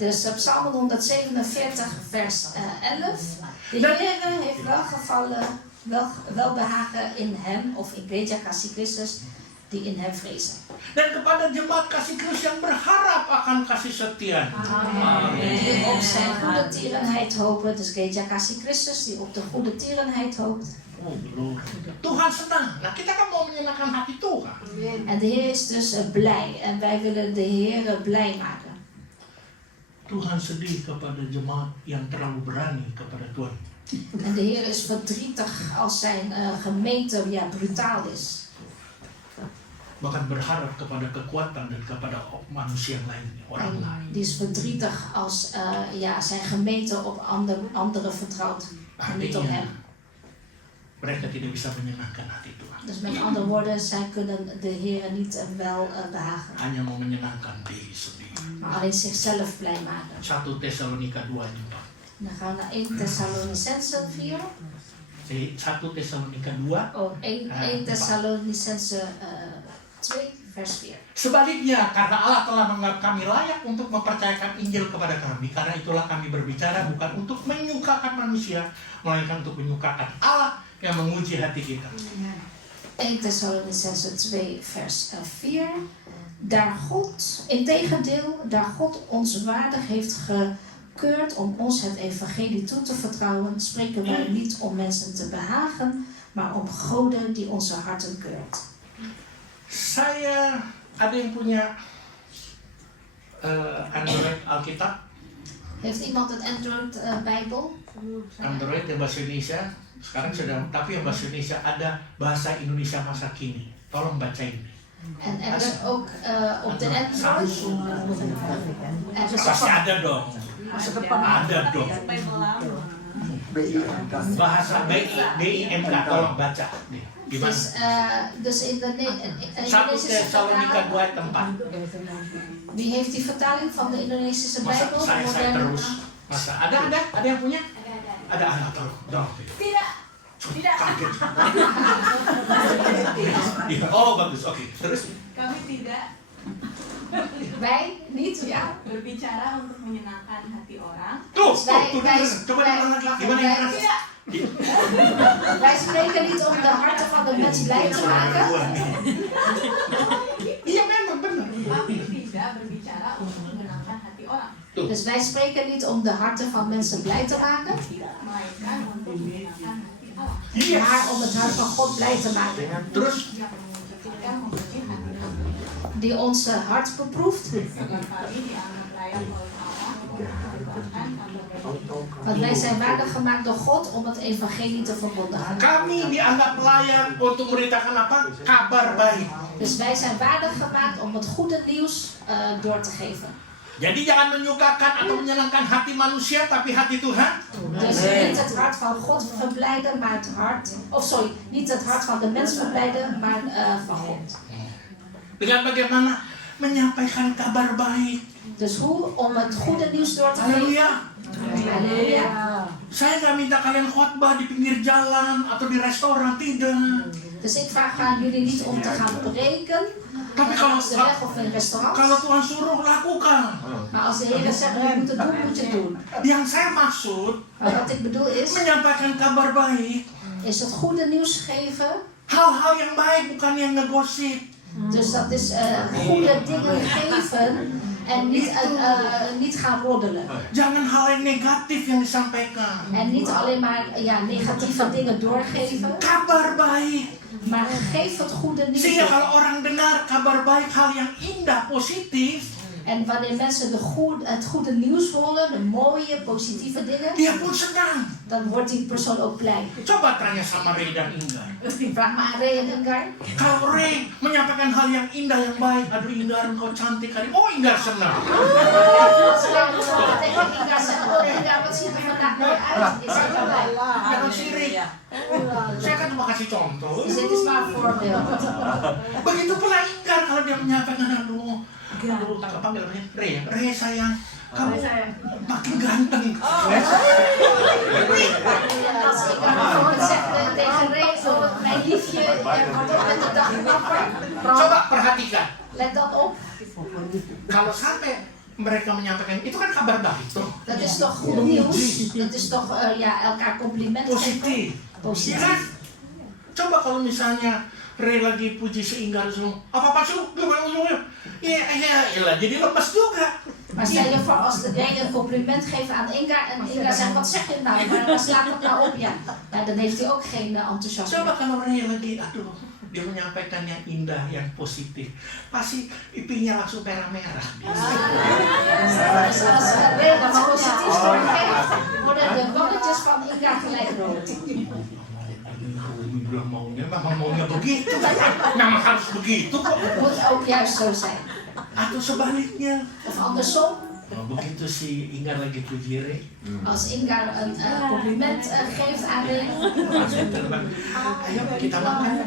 Dus Psalm 147 vers 11. De Heer heeft welbehagen in hem, of in Igreja Kasih Kristus, die in hem vrezen. Dan kepada jemaat kasih Kristus yang berharap akan kasih setia. Die op zijn goede tierenheid hopen, dus Igreja Kasih Kristus, die op de goede tierenheid hoopt. Oh, Tuhan senang. Nah, kita kan mau menyenangkan hati Tuhan. En de Heer is dus blij en wij willen de Heer blij maken. Tuhan sedih kepada jemaat yang terlalu berani kepada Tuhan. En de Heer is verdrietig als zijn gemeente brutaal is. Bahkan berharap kepada kekuatan dan kepada manusia yang lain, orang lain. Die is verdrietig als zijn gemeente op anderen vertrouwt en niet op hem. mereka tidak bisa menyenangkan hati Tuhan. Dus met andere woorden, zij kunnen de Heer niet wel behagen. Hanya mau menyenangkan diri sendiri. Maar alleen zichzelf blij maken. 1 Tesalonika 2 ayat 4. Dan gaan we naar 1 Thessalonicense 4. Jadi 1 Tesalonika 2. Oh, 1 Thessalonicense 2 vers 4. Sebaliknya, karena Allah telah menganggap kami layak untuk mempercayakan Injil kepada kami, karena itulah kami berbicara bukan untuk menyukakan manusia, melainkan untuk menyukakan Allah yang menguji hati kita. 1 Thessalonicense 2 vers 4. Integendeel, daar God ons waardig heeft gekeurd om ons het evangelie toe te vertrouwen, spreken wij niet om mensen te behagen, maar om Gode die onze harten keurt. Saya ada yang punya Android Alkitab, Heeft iemand een Android Bijbel? Android yang bahasa Indonesia. Sekarang sudah, tapi yang bahasa Indonesia ada bahasa Indonesia masa kini. Tolong bacain. En er is ook op de Android. Pasti ada dong. Ada dong. Bahasa BIMK, tolong baca. Gimana? Dus in de 1 Indonesische Tesalonika vertaling. 2 tempat. Wie heeft die vertaling van de Indonesische Bijbel? Saya terus. Masa ada yang punya? Ada anak tolong. Tidak. Tidak. Kaget. Oh bagus, oke. Terus? Kami tidak Wij niet, ja. berbicara untuk menyenangkan hati orang. Tuh, Wij coba diulang lagi. Gimana yang keras? Wij spreken niet om de harten van de mens blij te maken. Iya memang benar. Kami tidak berbicara untuk menyenangkan hati orang, Dus wij spreken niet om de harten van mensen blij te maken, melainkan untuk menyenangkan hati Allah Iya. maar om het hart van God blij te maken. Terus? yang mengucapkan membenci hati kami, Die ons hart beproeft. agar kami dianggap layak oleh Allah bahkan kami Want wij zijn waardig gemaakt door God om het evangelie te verkondigen. Kami dianggap layak untuk memberitakan apa? Kabar baik. Dus wij zijn waardig gemaakt om het goede nieuws door te geven. Jadi jangan menyukakan atau menyenangkan hati manusia, tapi hati Tuhan. Dus niet het hart van God verblijden, maar het hart... niet het hart van de mens verblijden, maar van God. Dengan bagaimana menyampaikan kabar baik. Dus hoe? Om het goede nieuws door te geven. Haleluya. Halleluja. Saya nggak minta kalian khotbah di pinggir jalan atau di restoran, tidak. Dus ik vraag aan jullie niet om te gaan preken, Tapi kalau langs de weg of in restaurants. kalau Tuhan suruh lakukan. Maar als de Heer zegt, je moet het doen, moet je het doen. Yang saya maksud Maar wat ik bedoel is menyampaikan kabar baik. het goede nieuws geven. Hal-hal yang baik, bukan yang ngegosip. Dus dat is goede dingen geven en niet gaan roddelen. Jangan hal yang negatif yang disampaikan. En niet alleen maar negatieve dingen doorgeven, Kabar baik. maar geef het goede nieuws. Sehingga kalau orang dengar kabar baik, hal yang indah, positif, En wanneer mensen het goede nieuws horen, de mooie, positieve dingen, dia pun senang. dan wordt die persoon ook blij. Coba tanya sama Ray dan Ingar. Vraag maar aan Ray en Ingar. Kalau Ray menyampaikan hal yang indah, yang baik, aduh Ingar engkau cantik hari. Oh Ingar senang. Als Ray tegen Ingar zegt, oh Ingar, wat ziet er vandaag mooi uit, is hij wel blij. Jangan sirik. Saya kan cuma kasih contoh. Dus dit is maar een voorbeeld. Begitu pula Ingar kalau dia menyampaikan aduh tak panggil namanya Ray ya. Ray sayang, kamu makin ganteng. Als ik bijvoorbeeld zeg tegen Ray, zo, mijn liefje, je wordt toch met de dag knapper. Coba perhatikan. Let dat op. Kalau sampai mereka menyampaikan itu kan kabar baik tuh. Dat is toch goed nieuws? Dat is toch elkaar compliment geven? Positif. Positief. Ya kan? Coba kalau misalnya Ray lagi puji si Ingar semua, apa sih lu? Iya, jadi lepas juga. Maar stel je voor als de Ray een compliment geeft aan Ingar en Ingar zegt, wat zeg je nou? Maar slaat het nou op? Ja, dan heeft hij ook geen enthousiasme. Coba kalau Ray lagi, aduh, dia menyampaikan yang indah, yang positif, pasti pipinya langsung merah-merah. Dus als Ray wat positiefs doorgeeft, worden de bolletjes van Ingar gelijk rood. Memang maunya begitu, memang harus begitu kok. Moet ook juist zo zijn. Atau sebaliknya, Of andersom, Begitu si Ingar lagi puji Re, Als Ingar een compliment geeft aan Ray, langsung terbang. Ayo kita makan.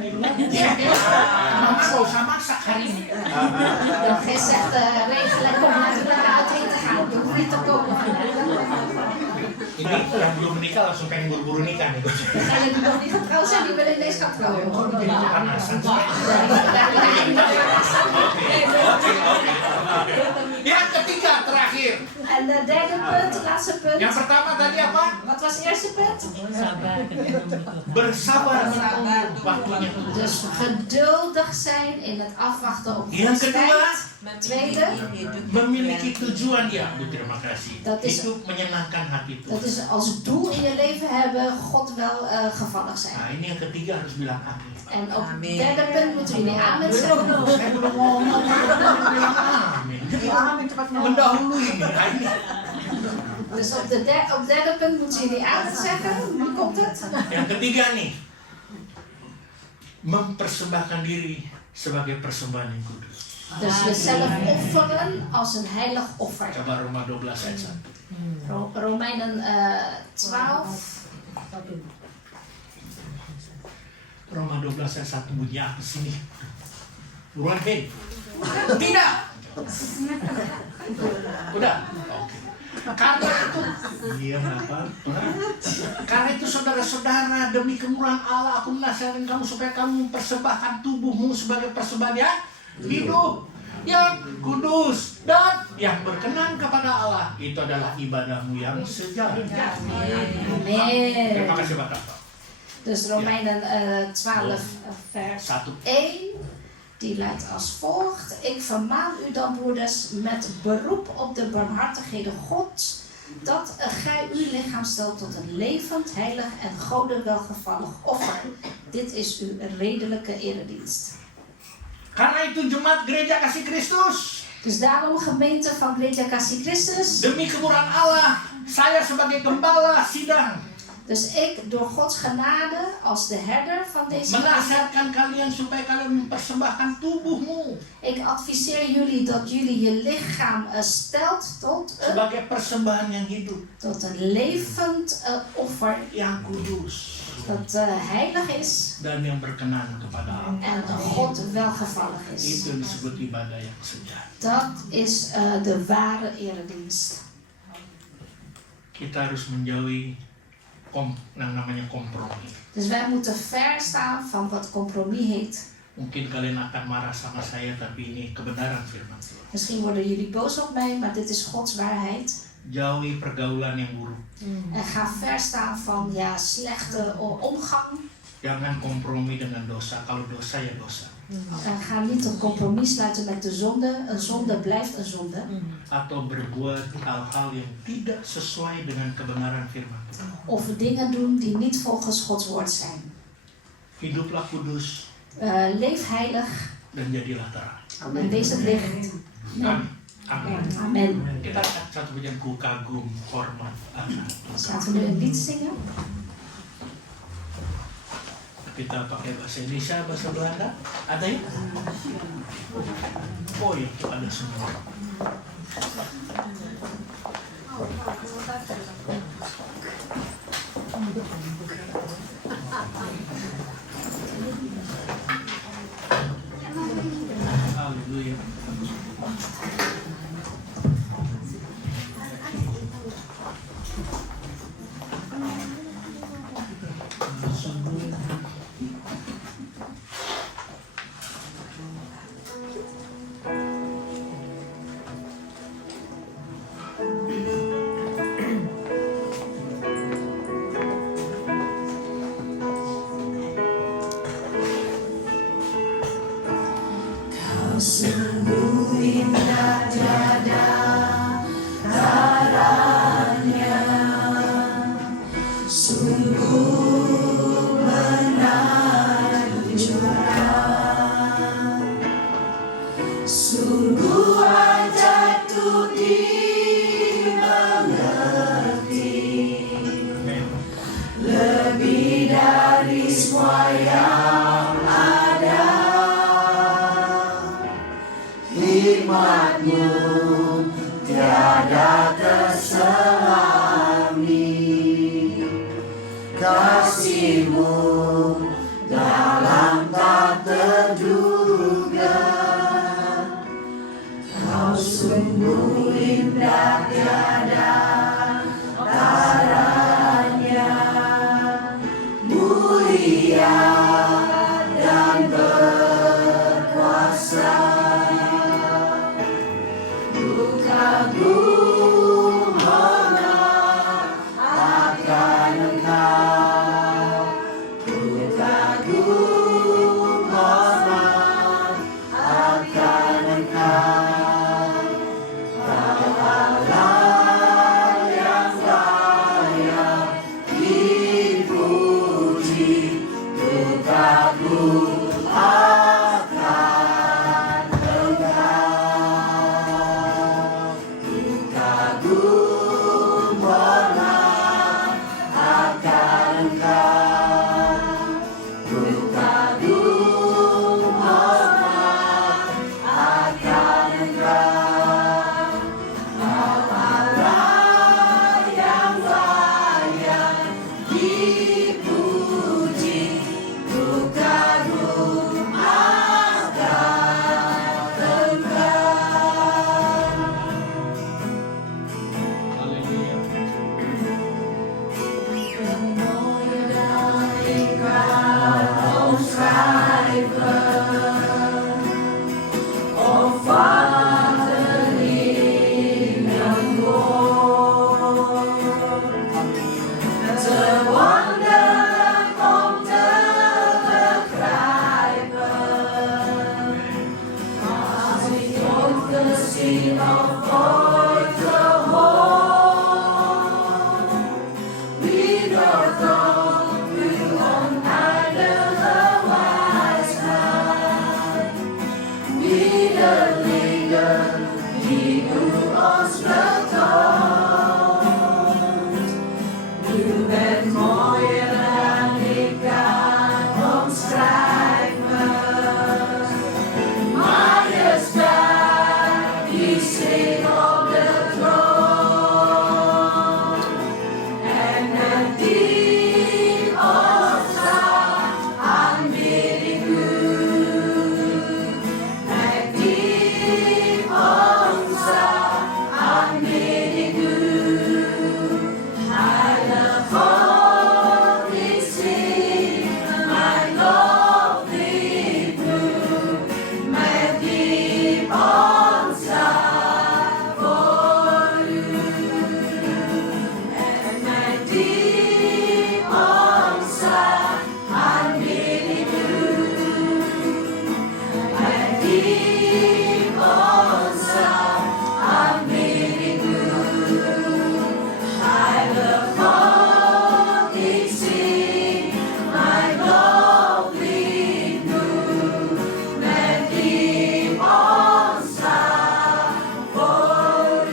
Mama gak usah masak hari ini. dan hij zegt Ray gelijk om laten we naar uit eten gaan. Je hoeft niet te koken vandaag. Ini yang belum menikah langsung pengen buru-buru nikah nih. Degene die nog niet getrouwd zijn, die willen ineens gaan trouwen. Kok jadi kepanasan? Yang ketiga terakhir. En de derde punt, laatste punt. Yang pertama tadi apa? Wat was het eerste punt? Bersabar waktunya. Dus geduldig zijn in het afwachten op Yang Gods kedua, tijd. Tweede, memiliki tujuan ya, Bu, terima kasih. Dat is- Hidup menyenangkan hati dat Tuhan. is als doel in je leven hebben God wel gevallig zijn. Nah, ini yang ketiga harus bilang amin. En op het derde punt moeten jullie amen zeggen. Saya belum ngomong, bilang amin. Mendahului nih. Nah, ini. Dus op het derde punt moeten jullie amen zeggen. Nu komt het. Yang ketiga nih, mempersembahkan diri sebagai persembahan yang kudus. Dus jezelf offeren als een heilig offer. Coba Roma 12 ayat 1. Romeinen 12. Roma 12 ayat 1 bunyi apa sini? Buruan Ben. Tidak. Udah. Oke. Karena itu, iya apa? Karena itu saudara-saudara, demi kemurahan Allah aku menasihatkan kamu supaya kamu mempersembahkan tubuhmu sebagai persembahan yang hidup, yang kudus dan yang berkenan kepada Allah. Itu adalah ibadahmu yang sejati. Amen. Terima kasih Bapak. Dus Romeinen 12 vers 1. Die luidt als volgt. Ik vermaan u dan, broeders, met beroep op de barmhartigheden Gods, dat gij uw lichaam stelt tot een levend, heilig en Gode welgevallig offer. Dit is uw redelijke eredienst. Karena itu jemaat gereja kasih Kristus, Dus daarom, gemeente van Gereja Kasih Christus, demi kemurahan Allah, saya sebagai gembala sidang dus ik door Gods genade als de herder van deze gemeente, menasihatkan kalian supaya kalian mempersembahkan tubuhmu ik adviseer jullie dat jullie je lichaam stelt sebagai persembahan yang hidup, tot een levend offer yang kudus dat heilig is dan yang berkenan kepada Allah. en God welgevallig is. Itu disebut ibadah yang sejati. Dat is de ware eredienst. Kita harus menjauhi yang namanya kompromi. Dus wij moeten ver staan van wat compromis heet. Mungkin kalian akan marah sama saya, tapi ini kebenaran firman Tuhan. Misschien worden jullie boos op mij, maar dit is Gods waarheid. Jauhi pergaulan yang buruk. En ga ver staan van slechte omgang. Jangan kompromi dengan dosa. Kalau dosa ya dosa. En ga niet een compromis sluiten met de zonde. Een zonde blijft een zonde. Atau berbuat hal-hal yang tidak sesuai dengan kebenaran firman Tuhan. Of dingen doen die niet volgens Gods woord zijn. Hiduplah kudus Leef heilig dan jadilah terang. en wees het licht. Amin. Amin. Amen. Kita angkat satu pujian ku kagum, hormat, akan. Dus laten we nu een lied zingen. Kita pakai bahasa Indonesia, bahasa Belanda. Ada ya? Oh iya, ada semua. Haleluya. Sungguh indah tiada taranya, sungguh menari juara, sungguh ajaib untuk dimengerti, lebih dari semua yang ada. Hikmatmu tiada kasih-Mu dalam tak terduga. Kau sungguh indah tiada taranya, mulia dan berkuasa. Ku kagum hormat akan Engkau, ku kagum hormat akan Engkau. Kau Allah yang layak dipuji, ku kagum akan Engkau. Ku kagum hormat akan Engkau, ku kagum hormat akan Engkau. Kau Allah yang layak dipuji, ku kagum akan Engkau. Haleluya. Oh Vader himmelblå, terwonderen om te begrijpen, als ik ooit gezien of ooit gehoord, wie doorgrond uw oneindige wijsheid, wie de dingen die u ons betoont. U bent mooier dan ik kan omschrijven. Majesteit die zit op de troon. En met diep ontzag aanbid ik u. Met diep ontzag aanbid ik u. Heilig God, ik zing mijn loflied nu. Met diep ontzag voor u. En met diep ontzag aanbid ik u. Met diep ontzag aanbid ik u. Heilig God, ik zing mijn loflied nu. Met diep ontzag voor u.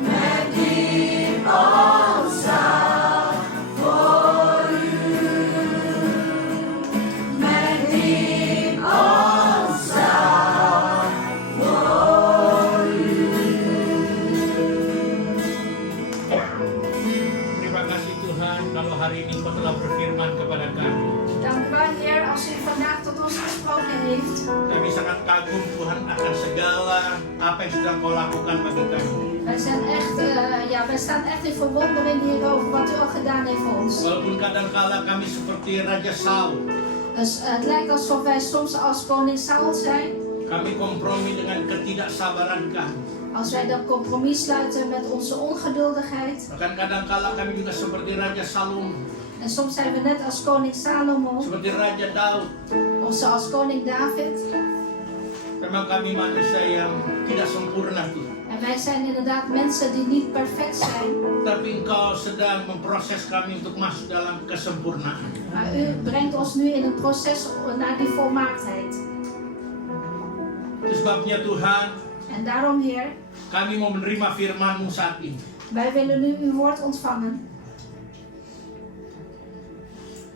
Met diep ontzag voor u. Met diep ontzag voor u. Terima kasih Tuhan kalau hari ini Kau telah berfirman kepada kami. Dank u wel, Heer, als u vandaag tot ons gesproken heeft. Kami sangat kagum Tuhan akan segala apa yang sudah Kau lakukan bagi kami. Wij staan echt in verwondering hier over wat u al gedaan heeft voor ons. Walaupun kadangkala kami seperti Raja Saul, Dus het lijkt alsof wij soms als koning Saul zijn. kami kompromi dengan ketidaksabaran kami. Als wij dan compromis sluiten met onze ongeduldigheid. Bahkan kadangkala kami juga seperti Raja Salomo, En soms zijn we net als koning Salomo. seperti Raja Daud. Of zoals koning David. Memang kami manusia yang tidak sempurna Tuhan. En wij zijn inderdaad mensen die niet perfect zijn. Tapi Engkau sedang memproses kami untuk masuk dalam kesempurnaan. Maar u brengt ons nu in een proces naar die volmaaktheid. Itu sebabnya Tuhan, En daarom, Heer, kami mau menerima firman-Mu saat ini. wij willen nu uw woord ontvangen.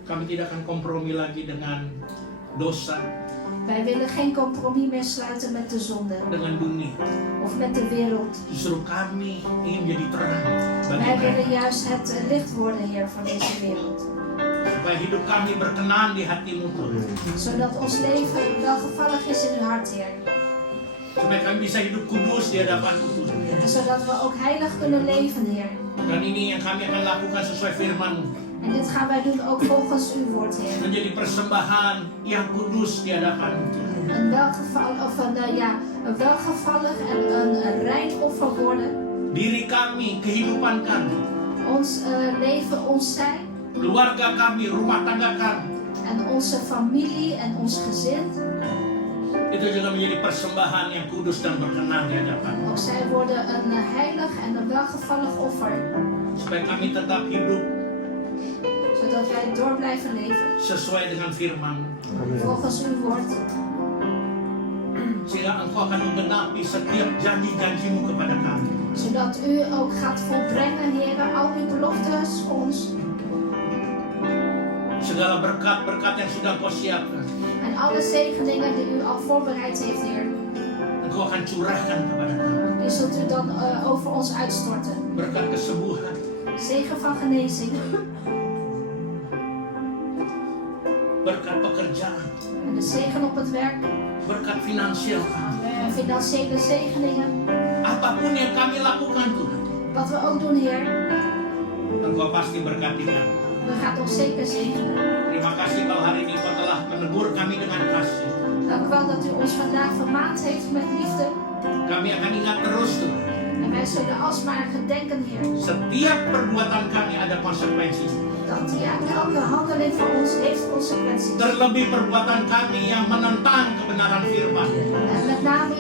Kami tidak akan kompromi lagi dengan dosa. Wij willen geen compromis meer sluiten met de zonde dengan dunia. of met de wereld. Justru kami ingin menjadi terang bagi Wij mereka. willen juist het licht worden, Heer, van deze wereld. Supaya hidup kami berkenan di hatimu Tuhan. Zodat ons leven welgevallig is in uw hart, Heer. Supaya kami bisa hidup kudus di hadapanmu Tuhan. En zodat we ook heilig kunnen leven, Heer. Dan ini yang kami akan lakukan sesuai firman-Mu. En dit gaan wij doen ook volgens uw woord, Heer. Menjadi persembahan yang kudus di hadapan-Mu. Een welgevallig en een rein offer worden. Diri kami, kehidupan kami, Ons leven, ons zijn. keluarga kami, rumah tangga kami, En onze familie en ons gezin. itu juga menjadi persembahan yang kudus dan berkenan di hadapan. Ook zij worden een heilig en een welgevallig offer. Supaya kami tetap hidup Zodat wij door blijven leven. sesuai dengan firman, Volgens uw woord. sehingga Engkau akan menggenapi setiap janji-janji-Mu kepada kami. Zodat u ook gaat volbrengen, Heer, al uw beloftes ons. Segala berkat-berkat yang sudah Kau siapkan, En alle zegeningen die u al voorbereid heeft, Heer. Engkau akan curahkan kepada kami. Die zult u dan over ons uitstorten. Berkat kesembuhan, Zegen van genezing. berkat pekerjaan, En de zegen op het werk. berkat finansial kami. En financiële zegeningen. Apapun yang kami lakukan Tuhan, Wat we ook doen, Heer. Engkau pasti berkati kami. U gaat ons zeker zegenen. Terima kasih kalau hari ini Kau telah menegur kami dengan kasih. Dank u wel dat u ons vandaag vermaand heeft met liefde. Kami akan ingat terus Tuhan, En wij zullen alsmaar gedenken, Heer. setiap perbuatan kami ada konsekuensinya. Dat elke handeling van ons heeft consequenties. Terlebih perbuatan kami yang menentang kebenaran firman. En met name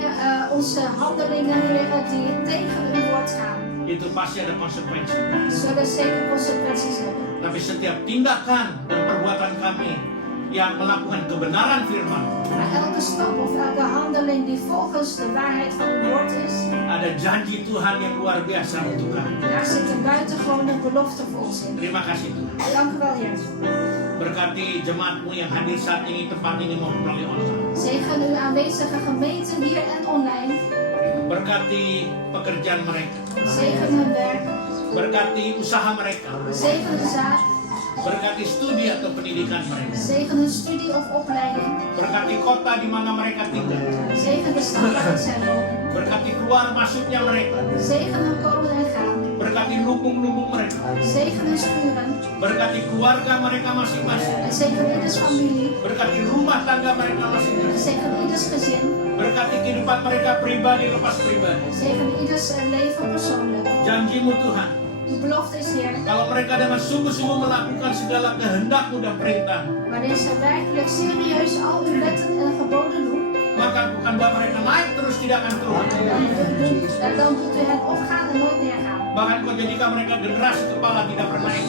onze handelingen, Heer, die tegen uw woord gaan. Itu pasti ada konsekuensi. Zullen zeker consequenties hebben. Tapi setiap tindakan dan perbuatan kami yang melakukan kebenaran firman, Maar elke stap of elke handeling die volgens de waarheid van uw woord is, ada janji Tuhan yang luar biasa untuk kami. daar zit een buitengewone belofte voor ons in. Terima kasih Tuhan. Dank u wel, Heer. Berkati jemaat-Mu yang hadir saat ini, tempat ini maupun melalui online. Zegen uw aanwezige gemeenten hier en online. Berkati pekerjaan mereka. Zegen hun werk. Berkati usaha mereka. Zegen de zaak. Berkati studi atau pendidikan mereka. Zegen hun studie of opleiding. Berkati kota di mana mereka tinggal. Zegen de stad waar zij wonen. Berkati keluar masuknya mereka. Zegen hun komen en gaan. Berkati lubung-lubung mereka. Zegen hun schuren. Berkati keluarga mereka masing-masing. En zegen ieders familie. Berkati rumah tangga mereka En masing-masing. zegen ieders gezin. Berkati kehidupan mereka pribadi lepas pribadi. Zegen ieders leven persoonlijk. Janji-Mu Tuhan, Uw belofte is, Heer, kalau mereka dengan sungguh-sungguh melakukan segala kehendak-Mu dan perintah, wanneer zij werkelijk serieus al uw wetten en geboden doen, maka bukan bahwa mereka naik terus tidak akan turun. dan doet u hen opgaan en nooit meer gaan. Bahkan Kau jadikan mereka generasi kepala tidak pernah naik.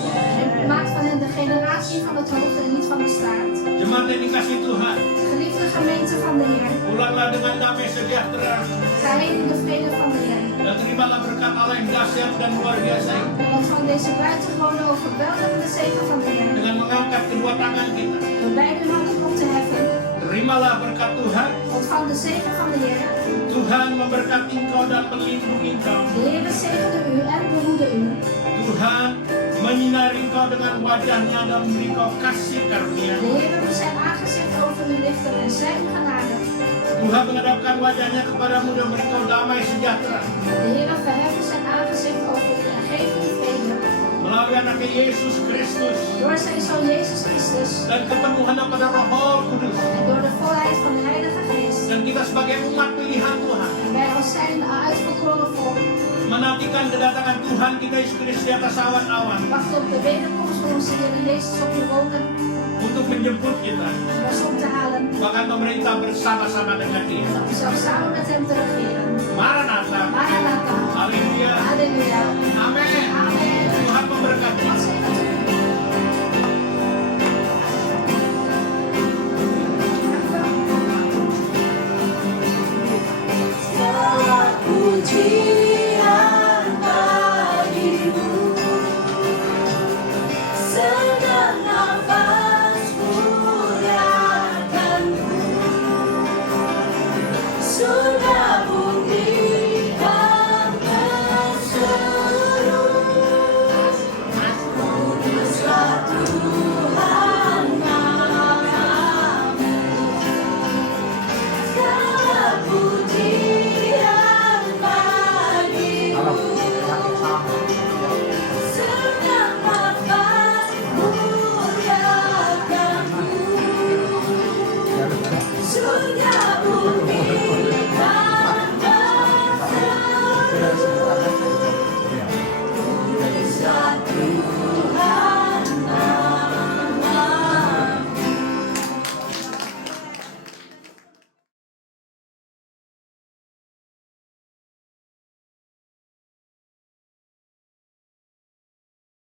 U maakt van hen de generatie van het hoofd en niet van de staart. Jemaat yang dikasih Tuhan, Geliefde gemeente van de Heer, pulanglah dengan damai sejahtera ga heen in de vrede van de Heer. dan terimalah berkat Allah yang dahsyat dan luar biasa ini. En ontvang deze buitengewone overweldigende zegen van de Heer. Dengan mengangkat kedua tangan kita, Door beide handen op te heffen, terimalah berkat Tuhan. ontvang de zegen van de Heer. Tuhan memberkati engkau dan melindungi engkau. De Heer zegene u en behoede u. Tuhan menyinari engkau dengan wajahnya dan memberi engkau kasih karunia. De Heer doet zijn aangezicht over u lichten en zij u genadig. Tuhan menghadapkan wajahnya kepadamu dan memberi engkau damai sejahtera. De Heer verheffen zijn aangezicht over u en geeft u vrede. Melalui anaknya Yesus Kristus Door zijn Zoon Jezus Christus dan kepenuhan pada Roh Kudus. en door de volheid van de Heilige Geest. Dan kita sebagai umat pilihan Tuhan En wij als zijn uitverkoren volk menantikan kedatangan Tuhan kita Yesus Kristus di atas awan-awan wachten op de wederkomst van onze Heer Jezus op de wolken untuk menjemput kita, om ons op te halen. bahkan pemerintah bersama-sama dengan Dia. Dat we zelfs samen met hem te regeren. Maranatha. Maranatha. Haleluya. Halleluja. Amin. Amen. Tuhan memberkati.